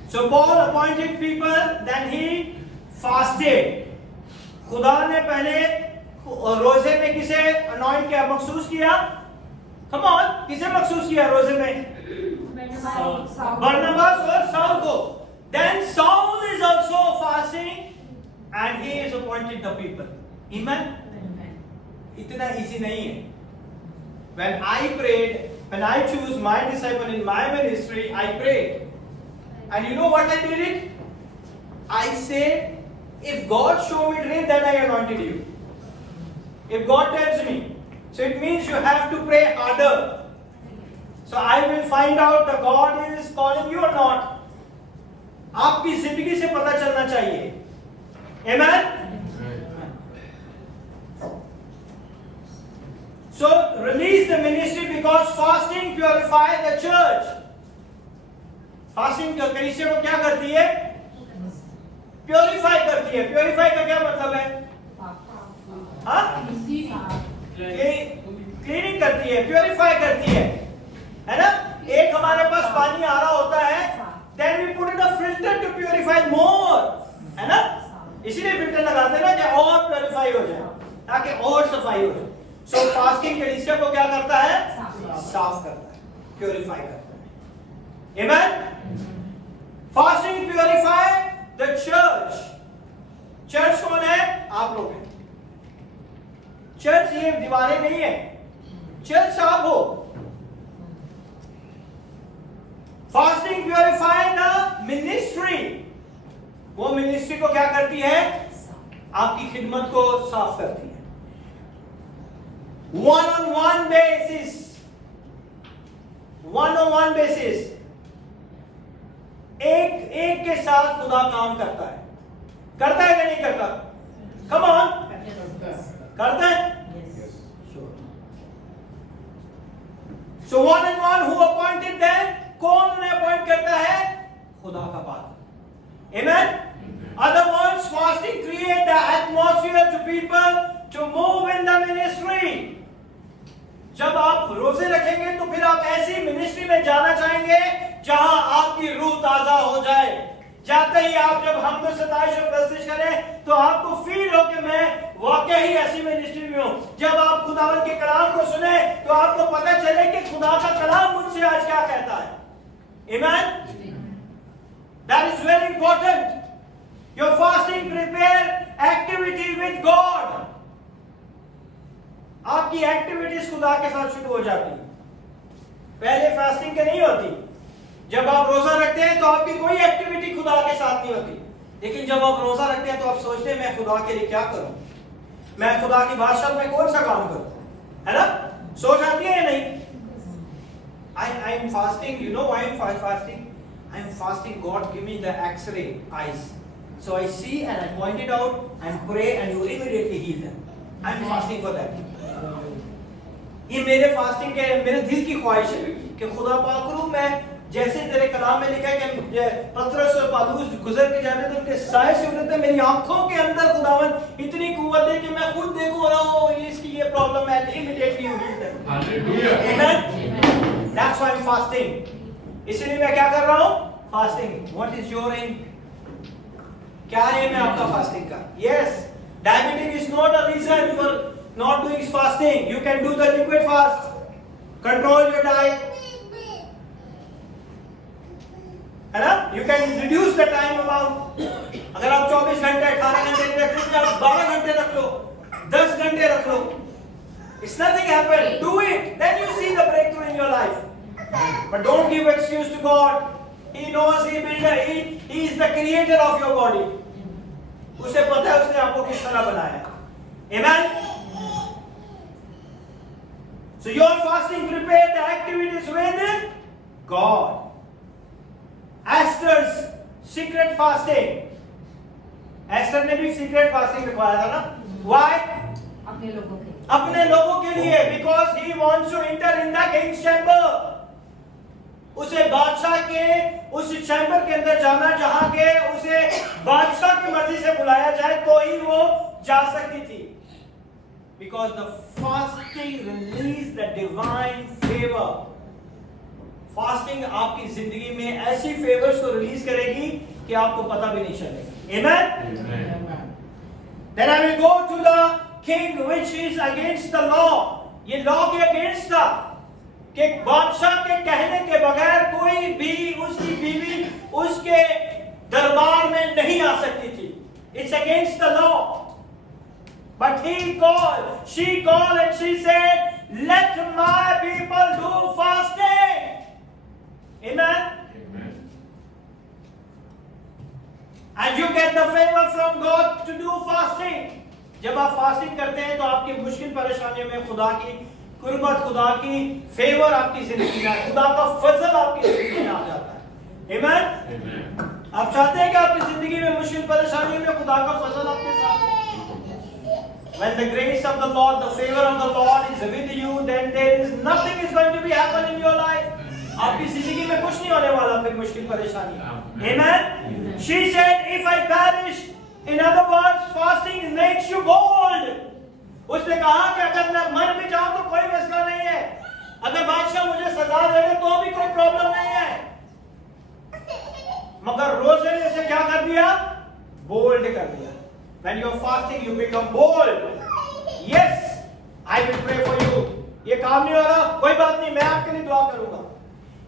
So Paul appointed people, then he fasted. खुदा ने पहले रोजे में किसे अनॉइंट किया, मखसूस किया? Come on, किसे मखसूस किया रोजे में? बरनबास और साउल को. Then Saul is also fasting and he is appointed the people. Amen. इतना easy नहीं है. When I prayed, when I choose my disciple in my ministry, I prayed. And you know what I did it? I said, if God show me dream, then I anointed you. If God tells me, so it means you have to pray harder. So I will find out the God is calling you or not. आपकी जिंदगी से पता चलना चाहिए. Amen. So release the ministry because fasting purify the church. Fasting कलीसिया को क्या करती है? प्योरीफाई करती है. प्योरीफाई का क्या मतलब है? हाँ? क्लीनिंग करती है, प्योरीफाई करती है ना? एक हमारे पास पानी आ रहा होता है, then we put in a filter to purify more, है ना? इसीलिए फिल्टर लगाते हैं ना कि और प्योरीफाई हो जाए, ताकि और सफाई हो जाए. So फास्टिंग कलीसिया को क्या करता है? साफ करता है, प्योरीफाई करता है. Amen. Fasting purify the church. Church कौन है? आप लोग हैं. चर्च ये दीवारें नहीं है. चर्च आप हो. Fasting purify the ministry. वो मिनिस्ट्री को क्या करती है? आपकी खिदमत को साफ करती है. One-on-one basis. One-on-one basis. एक के साथ खुदा काम करता है. करता है या नहीं करता? Come on. करता है? Yes. Sure. So one and one who appointed them? कौन उन्हें अपॉइंट करता है? खुदा का पात्र. Amen. Other words, fasting create the atmosphere to people to move in the ministry. जब आप रोजे रखेंगे तो फिर आप ऐसी मिनिस्ट्री में जाना चाहेंगे जहां आपकी रूह ताजा हो जाए। जाते ही आप जब हम सताइश और प्रस्तुत करें तो आपको फील हो कि मैं वाकई ही ऐसी मिनिस्ट्री में हूं। जब आप खुदावन के कलाम को सुने तो आपको पता चले कि खुदा का कलाम मुझसे आज क्या कहता है। Amen? That is very important. Your fasting prepare activity with God. आपकी एक्टिविटीज खुदा के साथ शुरू हो जाती है, पहले फास्टिंग के नहीं होती। जब आप रोजा रखते हैं तो आपकी कोई एक्टिविटी खुदा के साथ नहीं होती, लेकिन जब आप रोजा रखते हैं तो आप सोचते हैं मैं खुदा के लिए क्या करूं, मैं खुदा की बादशाह में कौन सा काम करूं, है ना? सोच आती है या नहीं? I am fasting. You know why I am fasting? I am fasting. God give me the X-ray eyes, so I see and I point it out and pray, and you immediately heal them. I am fasting for that. ये मेरे fasting के मेरे दिल की ख्वाहिश है कि खुदा पाक करूं मैं जैसे तेरे कलाम में लिखा है कि पतरस और पालूस गुजर के जाने तो उनके साए से उतरते, मेरी आंखों के अंदर खुदावन इतनी कुव्वत है कि मैं खुद देखूं रहा इसकी ये प्रॉब्लम है, immediately you heal them. Hallelujah, amen. That's why I am fasting. इसलिए मैं क्या कर रहा हूं? Fasting. What is your aim? क्या एम है आपका फास्टिंग का? Yes, diabetes is not a reason for not doing fasting. You can do the liquid fast. Control your diet. है ना? You can reduce the time amount. अगर आप 24 घंटे 18 घंटे रख लो, आप 12 घंटे रख लो, 10 घंटे रख लो, it's nothing happen. Do it, then you see the breakthrough in your life. But don't give excuse to God. He knows he is the creator of your body. उसे पता है उसने आपको किस तरह बनाया। Amen. So your fasting prepare the activities with God. Esther's secret fasting. Esther ने भी secret fasting रखवाया था ना? Why? अपने लोगों के लिए। अपने लोगों के लिए, because he wants to enter in the king's chamber. उसे बादशाह के उस चैम्बर के अंदर जाना जहां के उसे बादशाह की मर्जी से बुलाया जाए तो ही वो जा सकती थी। Because the fasting release the divine favor. Fasting आपकी जिंदगी में ऐसी फेवर्स को रिलीज करेगी कि आपको पता भी नहीं चलेगा। Amen? Amen. Then I will go to the king which is against the law. ये law के against था कि बादशाह के कहने के बगैर कोई भी उसकी बीवी उसके दरबार में नहीं आ सकती थी। It's against the law. But she called and she said, let my people do fasting. Amen? Amen. And you get the favor from God to do fasting. जब आप फास्टिंग करते हैं तो आपकी मुश्किल परेशानियों में खुदा की कुर्बत, खुदा की फेवर आपकी जिंदगी में, खुदा का फजल आपकी जिंदगी में आ जाता है। Amen? Amen. आप चाहते हैं कि आपकी जिंदगी में मुश्किल परेशानियों में खुदा का फजल आपके साथ हो? When the grace of the Lord, the favor of the Lord is with you, then there is nothing is going to be happen in your life. आपकी जिंदगी में कुछ नहीं होने वाला फिर मुश्किल परेशानी। Amen. She said, if I perish, in other words, fasting makes you bold. उसने कहा कि अगर मैं मर भी जाऊं तो कोई मसला नहीं है, अगर बादशाह मुझे सजा दे दे तो भी कोई प्रॉब्लम नहीं है। मगर रोजे ने इसे क्या कर दिया? बोल्ड कर दिया। When you are fasting, you become bold. Yes, I will pray for you. ये काम नहीं हो रहा, कोई बात नहीं, मैं आपके लिए दुआ करूंगा।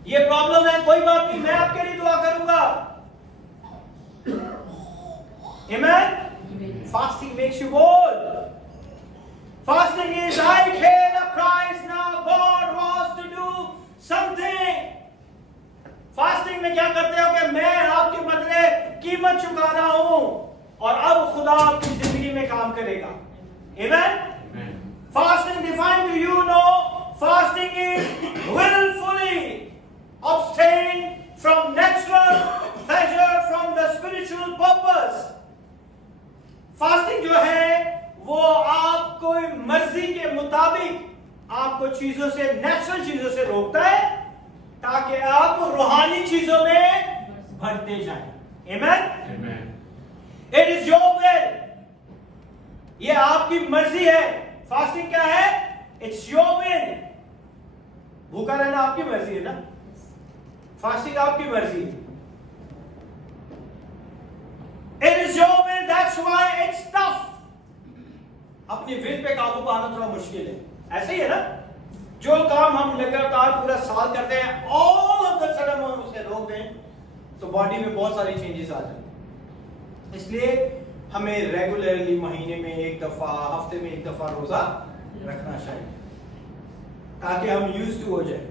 ये प्रॉब्लम है, कोई बात नहीं, मैं आपके लिए दुआ करूंगा। Amen? Fasting makes you bold. Fasting is, I paid a price, now God wants to do something. Fasting में क्या करते हो कि मैं आपके बदले कीमत चुका रहा हूं और अब खुदा आपकी जिंदगी में काम करेगा। Amen? Amen. Fasting defined to you know, fasting is willfully abstain from natural pleasure from the spiritual purpose. Fasting जो है वो आपको मर्जी के मुताबिक आपको चीजों से, नेचुरल चीजों से रोकता है ताकि आप रूहानी चीजों में बढ़ते जाएं। Amen? Amen. It is your will. ये आपकी मर्जी है। फास्टिंग क्या है? It's your will. भूखा रहना आपकी मर्जी है ना, फास्टिंग आपकी मर्जी है। It is your will, that's why it's tough. अपनी विल पे काबू पाना थोड़ा मुश्किल है, ऐसे ही है ना। जो काम हम लगातार पूरा साल करते हैं, ऑल ऑफ द सडन हम उसे रोक दें तो बॉडी में बहुत सारी चेंजेस आ जाती हैं। इसलिए हमें रेगुलरली महीने में एक दफा, हफ्ते में एक दफा रोजा रखना चाहिए ताकि हम यूज्ड टू हो जाए।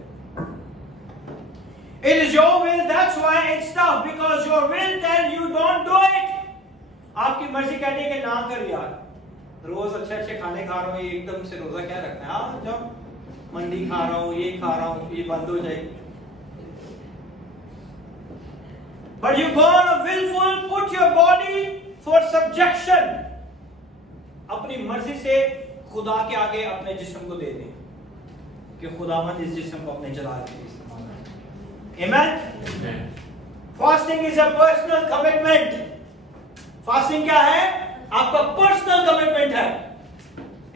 It is your will, that's why it's tough, because your will tell you don't do it. आपकी मर्जी कहती है कि ना कर यार, रोज अच्छे अच्छे खाने खा रहा हूँ, ये एकदम से रोजा क्या रखना है। हाँ, जब मंडी खा रहा हूँ, ये खा रहा हूँ, ये बंद हो जाएगी। But you go on a willful, put your body for subjection. अपनी मर्जी से खुदा के आगे अपने जिस्म को दे दें कि खुदावंद इस जिस्म को अपने जलाल के लिए इस्तेमाल करे। Amen? Fasting is a personal commitment. Fasting क्या है? आपका पर्सनल कमिटमेंट है।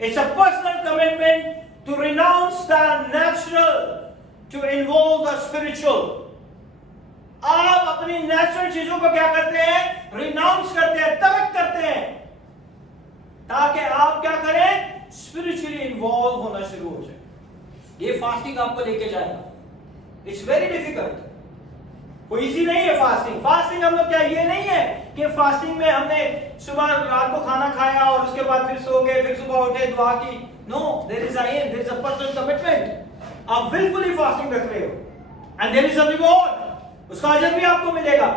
It's a personal commitment to renounce the natural to involve the spiritual. आप अपनी नेचुरल चीजों को क्या करते हैं? रिनाउंस करते हैं, तर्क करते हैं, ताकि आप क्या करें? स्पिरिचुअली इन्वॉल्व होना शुरू हो जाए। ये फास्टिंग आपको लेके जाएगा। इट्स वेरी डिफिकल्ट, कोई इजी नहीं है फास्टिंग। फास्टिंग हम लोग क्या, ये नहीं है कि फास्टिंग में हमने सुबह रात को खाना खाया और उसके बाद फिर सो गए, फिर सुबह उठे, दुआ की। No, there is a aim, there is a personal commitment. आप विलफुली फास्टिंग रख रहे हो and there is a reward, उसका अजर भी आपको मिलेगा।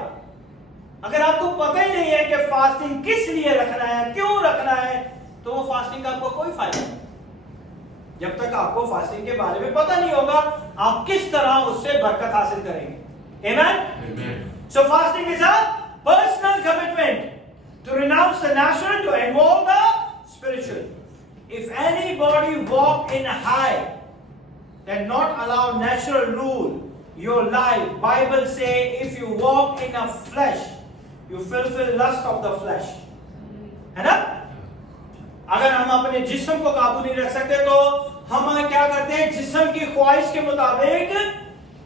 अगर आपको पता ही नहीं है कि फास्टिंग किस लिए रखना है, क्यों रखना है, तो वो फास्टिंग का आपको कोई फायदा नहीं। जब तक आपको फास्टिंग के बारे में पता नहीं होगा, आप किस तरह उससे बरकत हासिल करेंगे। Amen? Amen. So fasting is a personal commitment to renounce the natural, to involve the spiritual. If anybody walk in a high, then not allow natural rule your life. Bible say if you walk in a flesh, you fulfill lust of the flesh. है ना? अगर हम अपने जिस्म को काबू नहीं रख सकते तो हम क्या करते हैं? जिस्म की ख्वाहिश के मुताबिक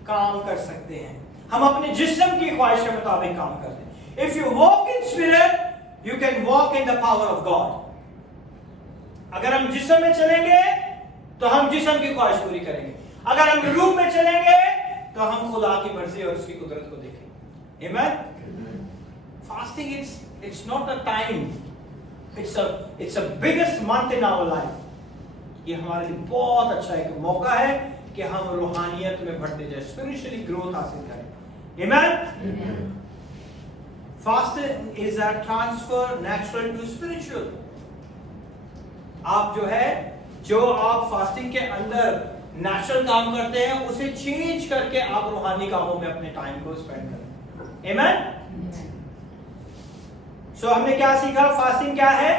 काम कर सकते हैं। हम अपने जिस्म की ख्वाहिश के मुताबिक काम करते हैं। If you walk in spirit, you can walk in the power of God. अगर हम जिस्म में चलेंगे तो हम जिस्म की ख्वाहिश पूरी करेंगे। अगर हम रूह में चलेंगे तो हम खुदा की मर्जी और उसकी कुदरत को देखेंगे। Amen? Fasting it's not a time. It's a biggest month in our life. ये हमारे लिए बहुत अच्छा एक मौका है कि हम रूहानियत में बढ़ते जाए, स्पिरिचुअली ग्रोथ हासिल करें। Amen? Fasting is a transfer natural to spiritual. आप जो आप फास्टिंग के अंदर नेचुरल काम करते हैं, उसे चेंज करके आप रूहानी कामों में अपने टाइम को स्पेंड करें। Amen? So हमने क्या सीखा? फास्टिंग क्या है?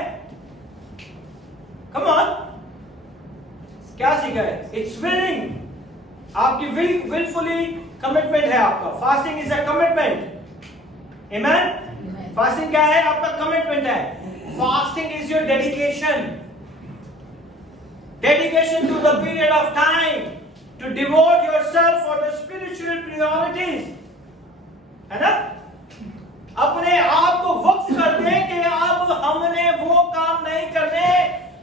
Come on, क्या सीखा है? It's willing. आपकी willfully कमिटमेंट है आपका। Fasting is a commitment. Amen? Fasting क्या है? आपका कमिटमेंट है। Fasting is your dedication, dedication to the period of time to devote yourself for the spiritual priorities. है ना? अपने आप को वक्फ कर दें कि अब हमने वो काम नहीं करने,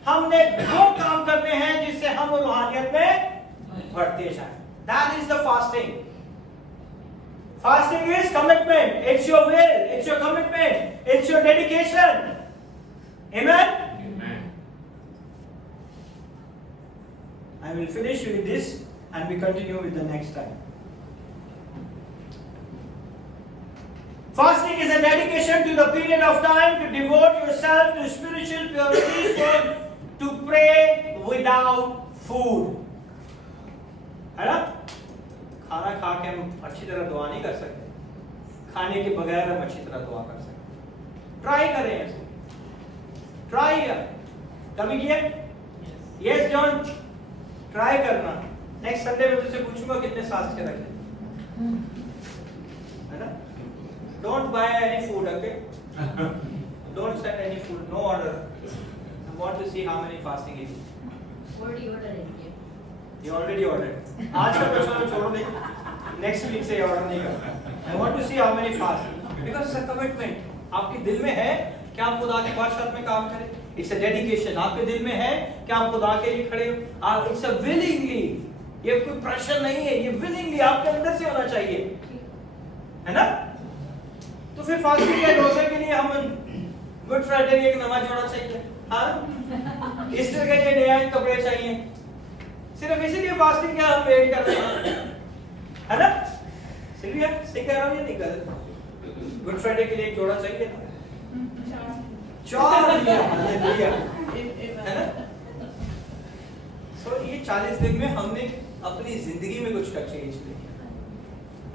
हमने वो काम करने हैं जिससे हम रूहानियत में बढ़ते जाएं। That is the fasting. Fasting is commitment. It's your will. It's your commitment. It's your dedication. Amen? Amen. I will finish with this and we continue with the next time. Fasting is a dedication to the period of time to devote yourself to spiritual purities, to pray without food. है ना? खाना खा के हम अच्छी तरह दुआ नहीं कर सकते, खाने के बगैर हम अच्छी तरह दुआ कर सकते। ट्राई करें ऐसे, ट्राई कभी किया? यस जॉन, ट्राई करना। नेक्स्ट संडे में तुझसे पूछूंगा कितने सांस के रखे, है ना? Don't buy any food, okay? Don't send any food, no order. I want to see how many fasting is. What do you order in here? You already ordered. आज का तो चलो छोड़ो नहीं. Next week से ऑर्डर नहीं करना. I want to see how many fast. Because it's a commitment. आपके दिल में है कि आप खुदा के बादशाह में काम करें. It's a dedication. आपके दिल में है कि आप खुदा के लिए खड़े हो. It's a willingly. ये कोई प्रेशर नहीं है. ये willingly आपके अंदर से होना चाहिए. है ना? तो फिर फास्टिंग के रोजे के लिए हम गुड फ्राइडे के एक नवा जोड़ा चाहिए. हाँ? ईस्टर के लिए नया कपड़े चाहिए. सिर्फ इसीलिए फास्टिंग क्या हम वेट कर रहे हैं. है ना? सिल्विया सही कह रहा हूँ या नहीं कर रहा? गुड फ्राइडे के लिए एक जोड़ा चाहिए ना? चार लिया. है ना? So ये 40 दिन में हमने अपनी जिंदगी में कुछ चेंज नहीं किया.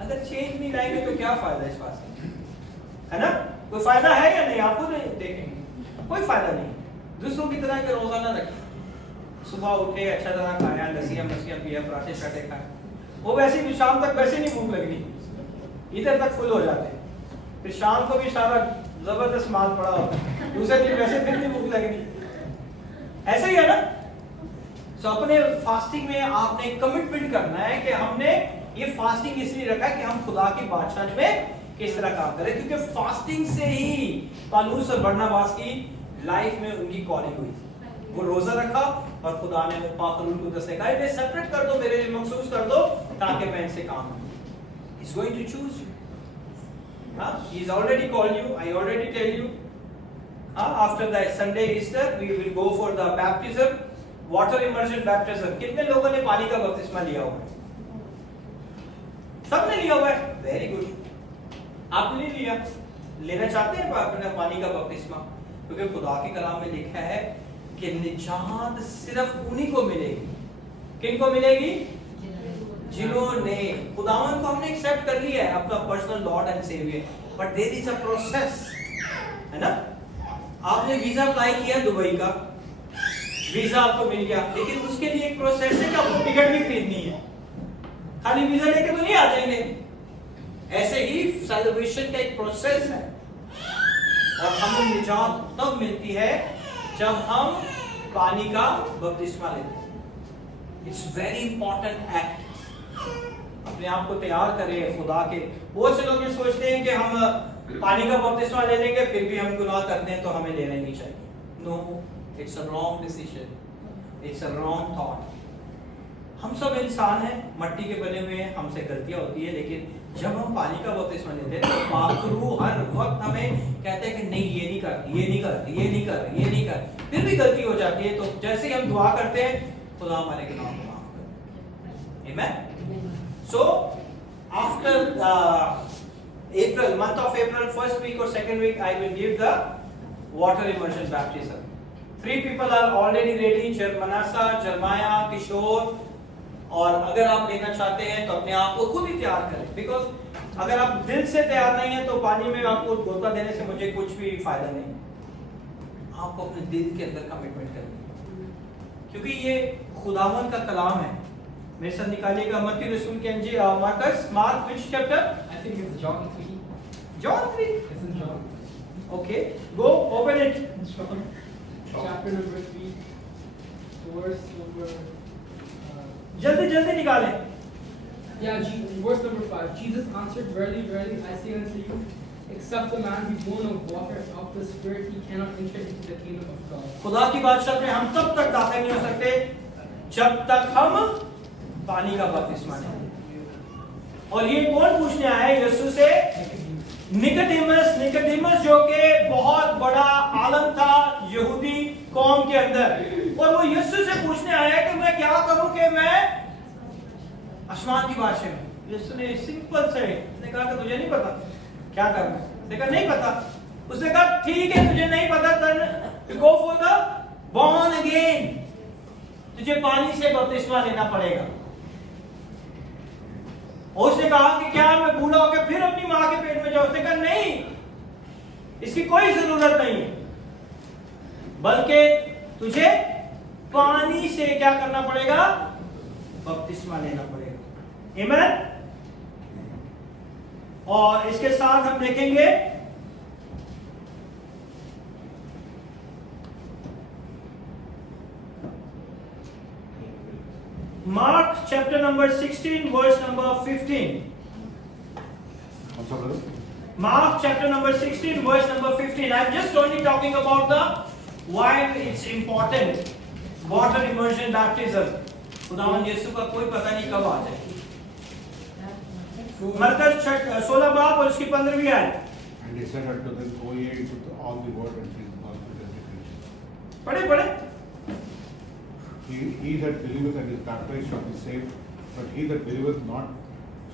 अगर चेंज नहीं लाएंगे तो क्या फायदा इस बात से? है ना? कोई फायदा है या नहीं? आप खुद देखेंगे. कोई फायदा नहीं. दूसरों की तरह के रोजाना रखें. सुबह उठे अच्छा तरह खाया, लस्सियां पिया, पराठे शाठे खाए. वो वैसे भी शाम तक वैसे नहीं भूख लगनी. इधर तक फुल हो जाते हैं. फिर शाम को भी सारा जबरदस्त माल पड़ा होता है. दूसरे दिन वैसे फिर नहीं भूख लगनी. ऐसे ही है ना? तो अपने फास्टिंग में आपने कमिटमेंट करना है कि हमने ये फास्टिंग इसलिए रखा है कि हम खुदा की बादशाह में किस तरह काम करें. क्योंकि फास्टिंग से ही पौलुस और बरनबास की लाइफ में उनकी कॉलिंग हुई. वो रोजा रखा और खुदा ने पाकलून को दस कहा इन्हें सेपरेट कर दो, मेरे लिए मखसूस कर दो ताकि मैं इनसे काम करूं. He's going to choose you. He's already called you. I already tell you. After the Sunday Easter, we will go for the baptism, water immersion baptism. कितने लोगों ने पानी का बपतिस्मा लिया हुआ है? सबने लिया हुआ है. Very good. आपने नहीं लिया? लेना चाहते हैं अपना पानी का बपतिस्मा? क्योंकि खुदा के कलाम में लिखा है कि निजात सिर्फ उन्हीं को मिलेगी. किन को मिलेगी? जिन्होंने खुदावन को हमने एक्सेप्ट कर लिया है अपना personal lord and saviour. But there is a process. है ना? आपने वीजा अप्लाई किया दुबई का, वीजा आपको मिल गया, लेकिन उसके लिए एक प्रोसेस है कि आपको टिकट भी खरीदनी है. खाली वीजा लेके तो नहीं आ जाएंगे. ऐसे ही सेलिब्रेशन का एक प्रोसेस है. और हमें निजात तब मिलती है जब हम पानी का बपतिस्मा लेते हैं. It's very important act. अपने आप को तैयार करें खुदा के. बहुत से लोग ये सोचते हैं कि हम पानी का बपतिस्मा ले लेंगे फिर भी हम गुनाह करते हैं तो हमें लेना ही नहीं चाहिए. No, it's a wrong decision. It's a wrong thought. हम सब इंसान हैं, मट्टी के बने हुए हैं, हमसे गलतियां होती है. लेकिन जब हम पानी का बपतिस्मा लेते हैं तो पाकरू हर वक्त हमें कहते हैं कि नहीं ये नहीं कर, ये नहीं कर, ये नहीं कर, ये नहीं कर. फिर भी गलती हो जाती है. तो जैसे ही हम दुआ करते हैं खुदा हमारे गुनाहों को माफ करे. आमीन. So after April, month of April, first week or second week, I will give the water immersion baptism. 3 people are already ready. Manasa, Jeremiah, Kishore. और अगर आप लेना चाहते हैं तो अपने आप को खुद ही तैयार करें. बिकॉज अगर आप दिल से तैयार नहीं है तो पानी में आपको गोता देने से मुझे कुछ भी फायदा नहीं. आपको अपने दिल के अंदर कमिटमेंट करनी है. क्योंकि ये खुदावन का कलाम है. मेरे साथ निकालिएगा मत्ती रसूल के अंजील मार्कस, Mark which chapter? I think it's John 3. John 3. It's in John. Okay, go open it. John, chapter number 3, verse number. जल्दी जल्दी निकालें. Yeah, verse number 5. Jesus answered, "Verily, verily, I say unto you, except a man be born of water and of the Spirit, he cannot enter into the kingdom of God." खुदा की बादशाह में हम तब तक दाखिल नहीं हो सकते जब तक हम पानी का बपतिस्मा नहीं. और ये कौन पूछने आया है यीशु से? निकोदेमस जो कि बहुत बड़ा आलम था यहूदी कौम के अंदर. और वो यीशु से पूछने आया है कि मैं क्या करूं कि मैं आसमान की बादशाह में. यीशु ने सिंपल से उसने कहा कि तुझे नहीं पता क्या करना है. उसने कहा नहीं पता. उसने कहा ठीक है तुझे नहीं पता, then go for the born again. तुझे पानी से बपतिस्मा लेना पड़ेगा. और उसने कहा कि क्या मैं बूढ़ा होकर फिर अपनी मां के पेट में जाऊं? उसने कहा नहीं, इसकी कोई जरूरत नहीं है, बल्कि तुझे पानी से क्या करना पड़ेगा? बपतिस्मा लेना पड़ेगा. आमीन. और इसके साथ हम देखेंगे Mark chapter number 16, verse number 15. Also, brother? Mark chapter number 16, verse number 15. I'm just only talking about the why it's important. Water immersion baptism. खुदावन यीशु का कोई पता नहीं कब आ जाए. मरकज 16 बाब और उसकी 15वीं आयत. And he said unto them, go ye into all the world and preach the gospel to every creature. पढ़े. He that believeth and is baptized shall be saved, but he that believeth not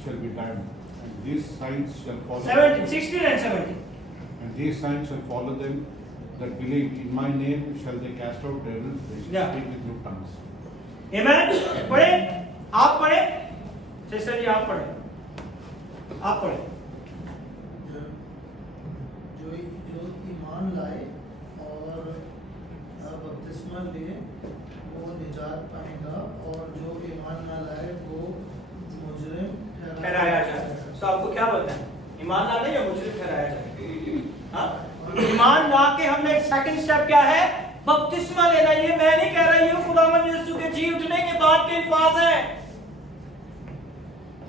shall be damned. And these signs shall follow 17, 16 and 17. And these signs shall follow them that believe. In my name shall they cast out devils, they shall Yeah. speak with new tongues. Amen. पढ़े. आप पढ़े. Sister जी आप पढ़े. आप पढ़े. जो ईमान लाए और बपतिस्मा ले वो निजात पाएगा, और जो ईमान ना लाए वो मुजरिम ठहराया जाए. तो आपको क्या बोलते हैं? ईमान लाने या मुजरिम ठहराया जाए? हाँ? ईमान ला के हमने सेकंड स्टेप क्या है? बपतिस्मा लेना. ये मैं नहीं कह रहा, ये खुदावंद यीशु के जी उठने के बाद के अल्फाज हैं.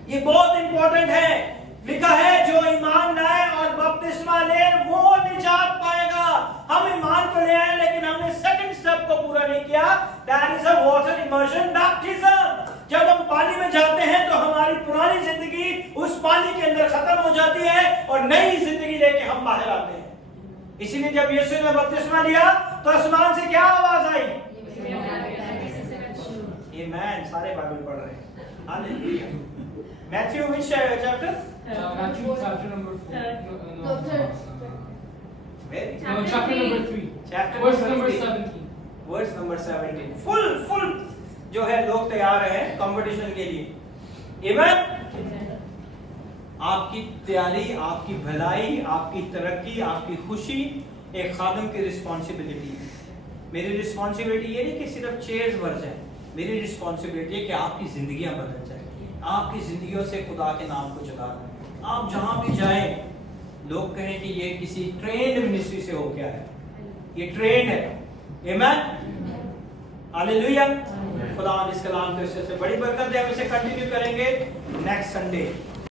ये बहुत इंपॉर्टेंट है. लिखा है जो ईमान लाए और बपतिस्मा ले वो निजात पाएगा. हम ईमान तो ले आए लेकिन हमने सेकंड स्टेप को पूरा नहीं किया. That is a water immersion baptism. जब हम पानी में जाते हैं तो हमारी पुरानी जिंदगी उस पानी के अंदर खत्म हो जाती है और नई जिंदगी लेके हम बाहर आते हैं. इसीलिए जब यीशु ने बपतिस्मा लिया तो आसमान से क्या आवाज आई? आमीन. सारे बाइबल पढ़ रहे हैं. Hallelujah. Matthew which chapter? Matthew chapter number 4. Very No, chapter number 3. Chapter Verse number number 3. 17. Verse number 17. Full जो है लोग तैयार हैं कंपटीशन के लिए. आमीन. आपकी तैयारी, आपकी भलाई, आपकी तरक्की, आपकी खुशी एक खादिम की रिस्पॉन्सिबिलिटी है. मेरी रिस्पॉन्सिबिलिटी ये नहीं कि सिर्फ चेयर्स भर जाए. मेरी रिस्पॉन्सिबिलिटी है कि आपकी जिंदगियां बदल जाए. आपकी जिंदगियों से खुदा के नाम को जला दें. आप जहां भी जाएं लोग कहें कि ये किसी ट्रेंड मिनिस्ट्री से हो गया है. ये ट्रेंड है. आमीन. हालेलुया. खुदा इस कलाम को इससे बड़ी बरकत दे. हम इसे कंटिन्यू करेंगे नेक्स्ट संडे.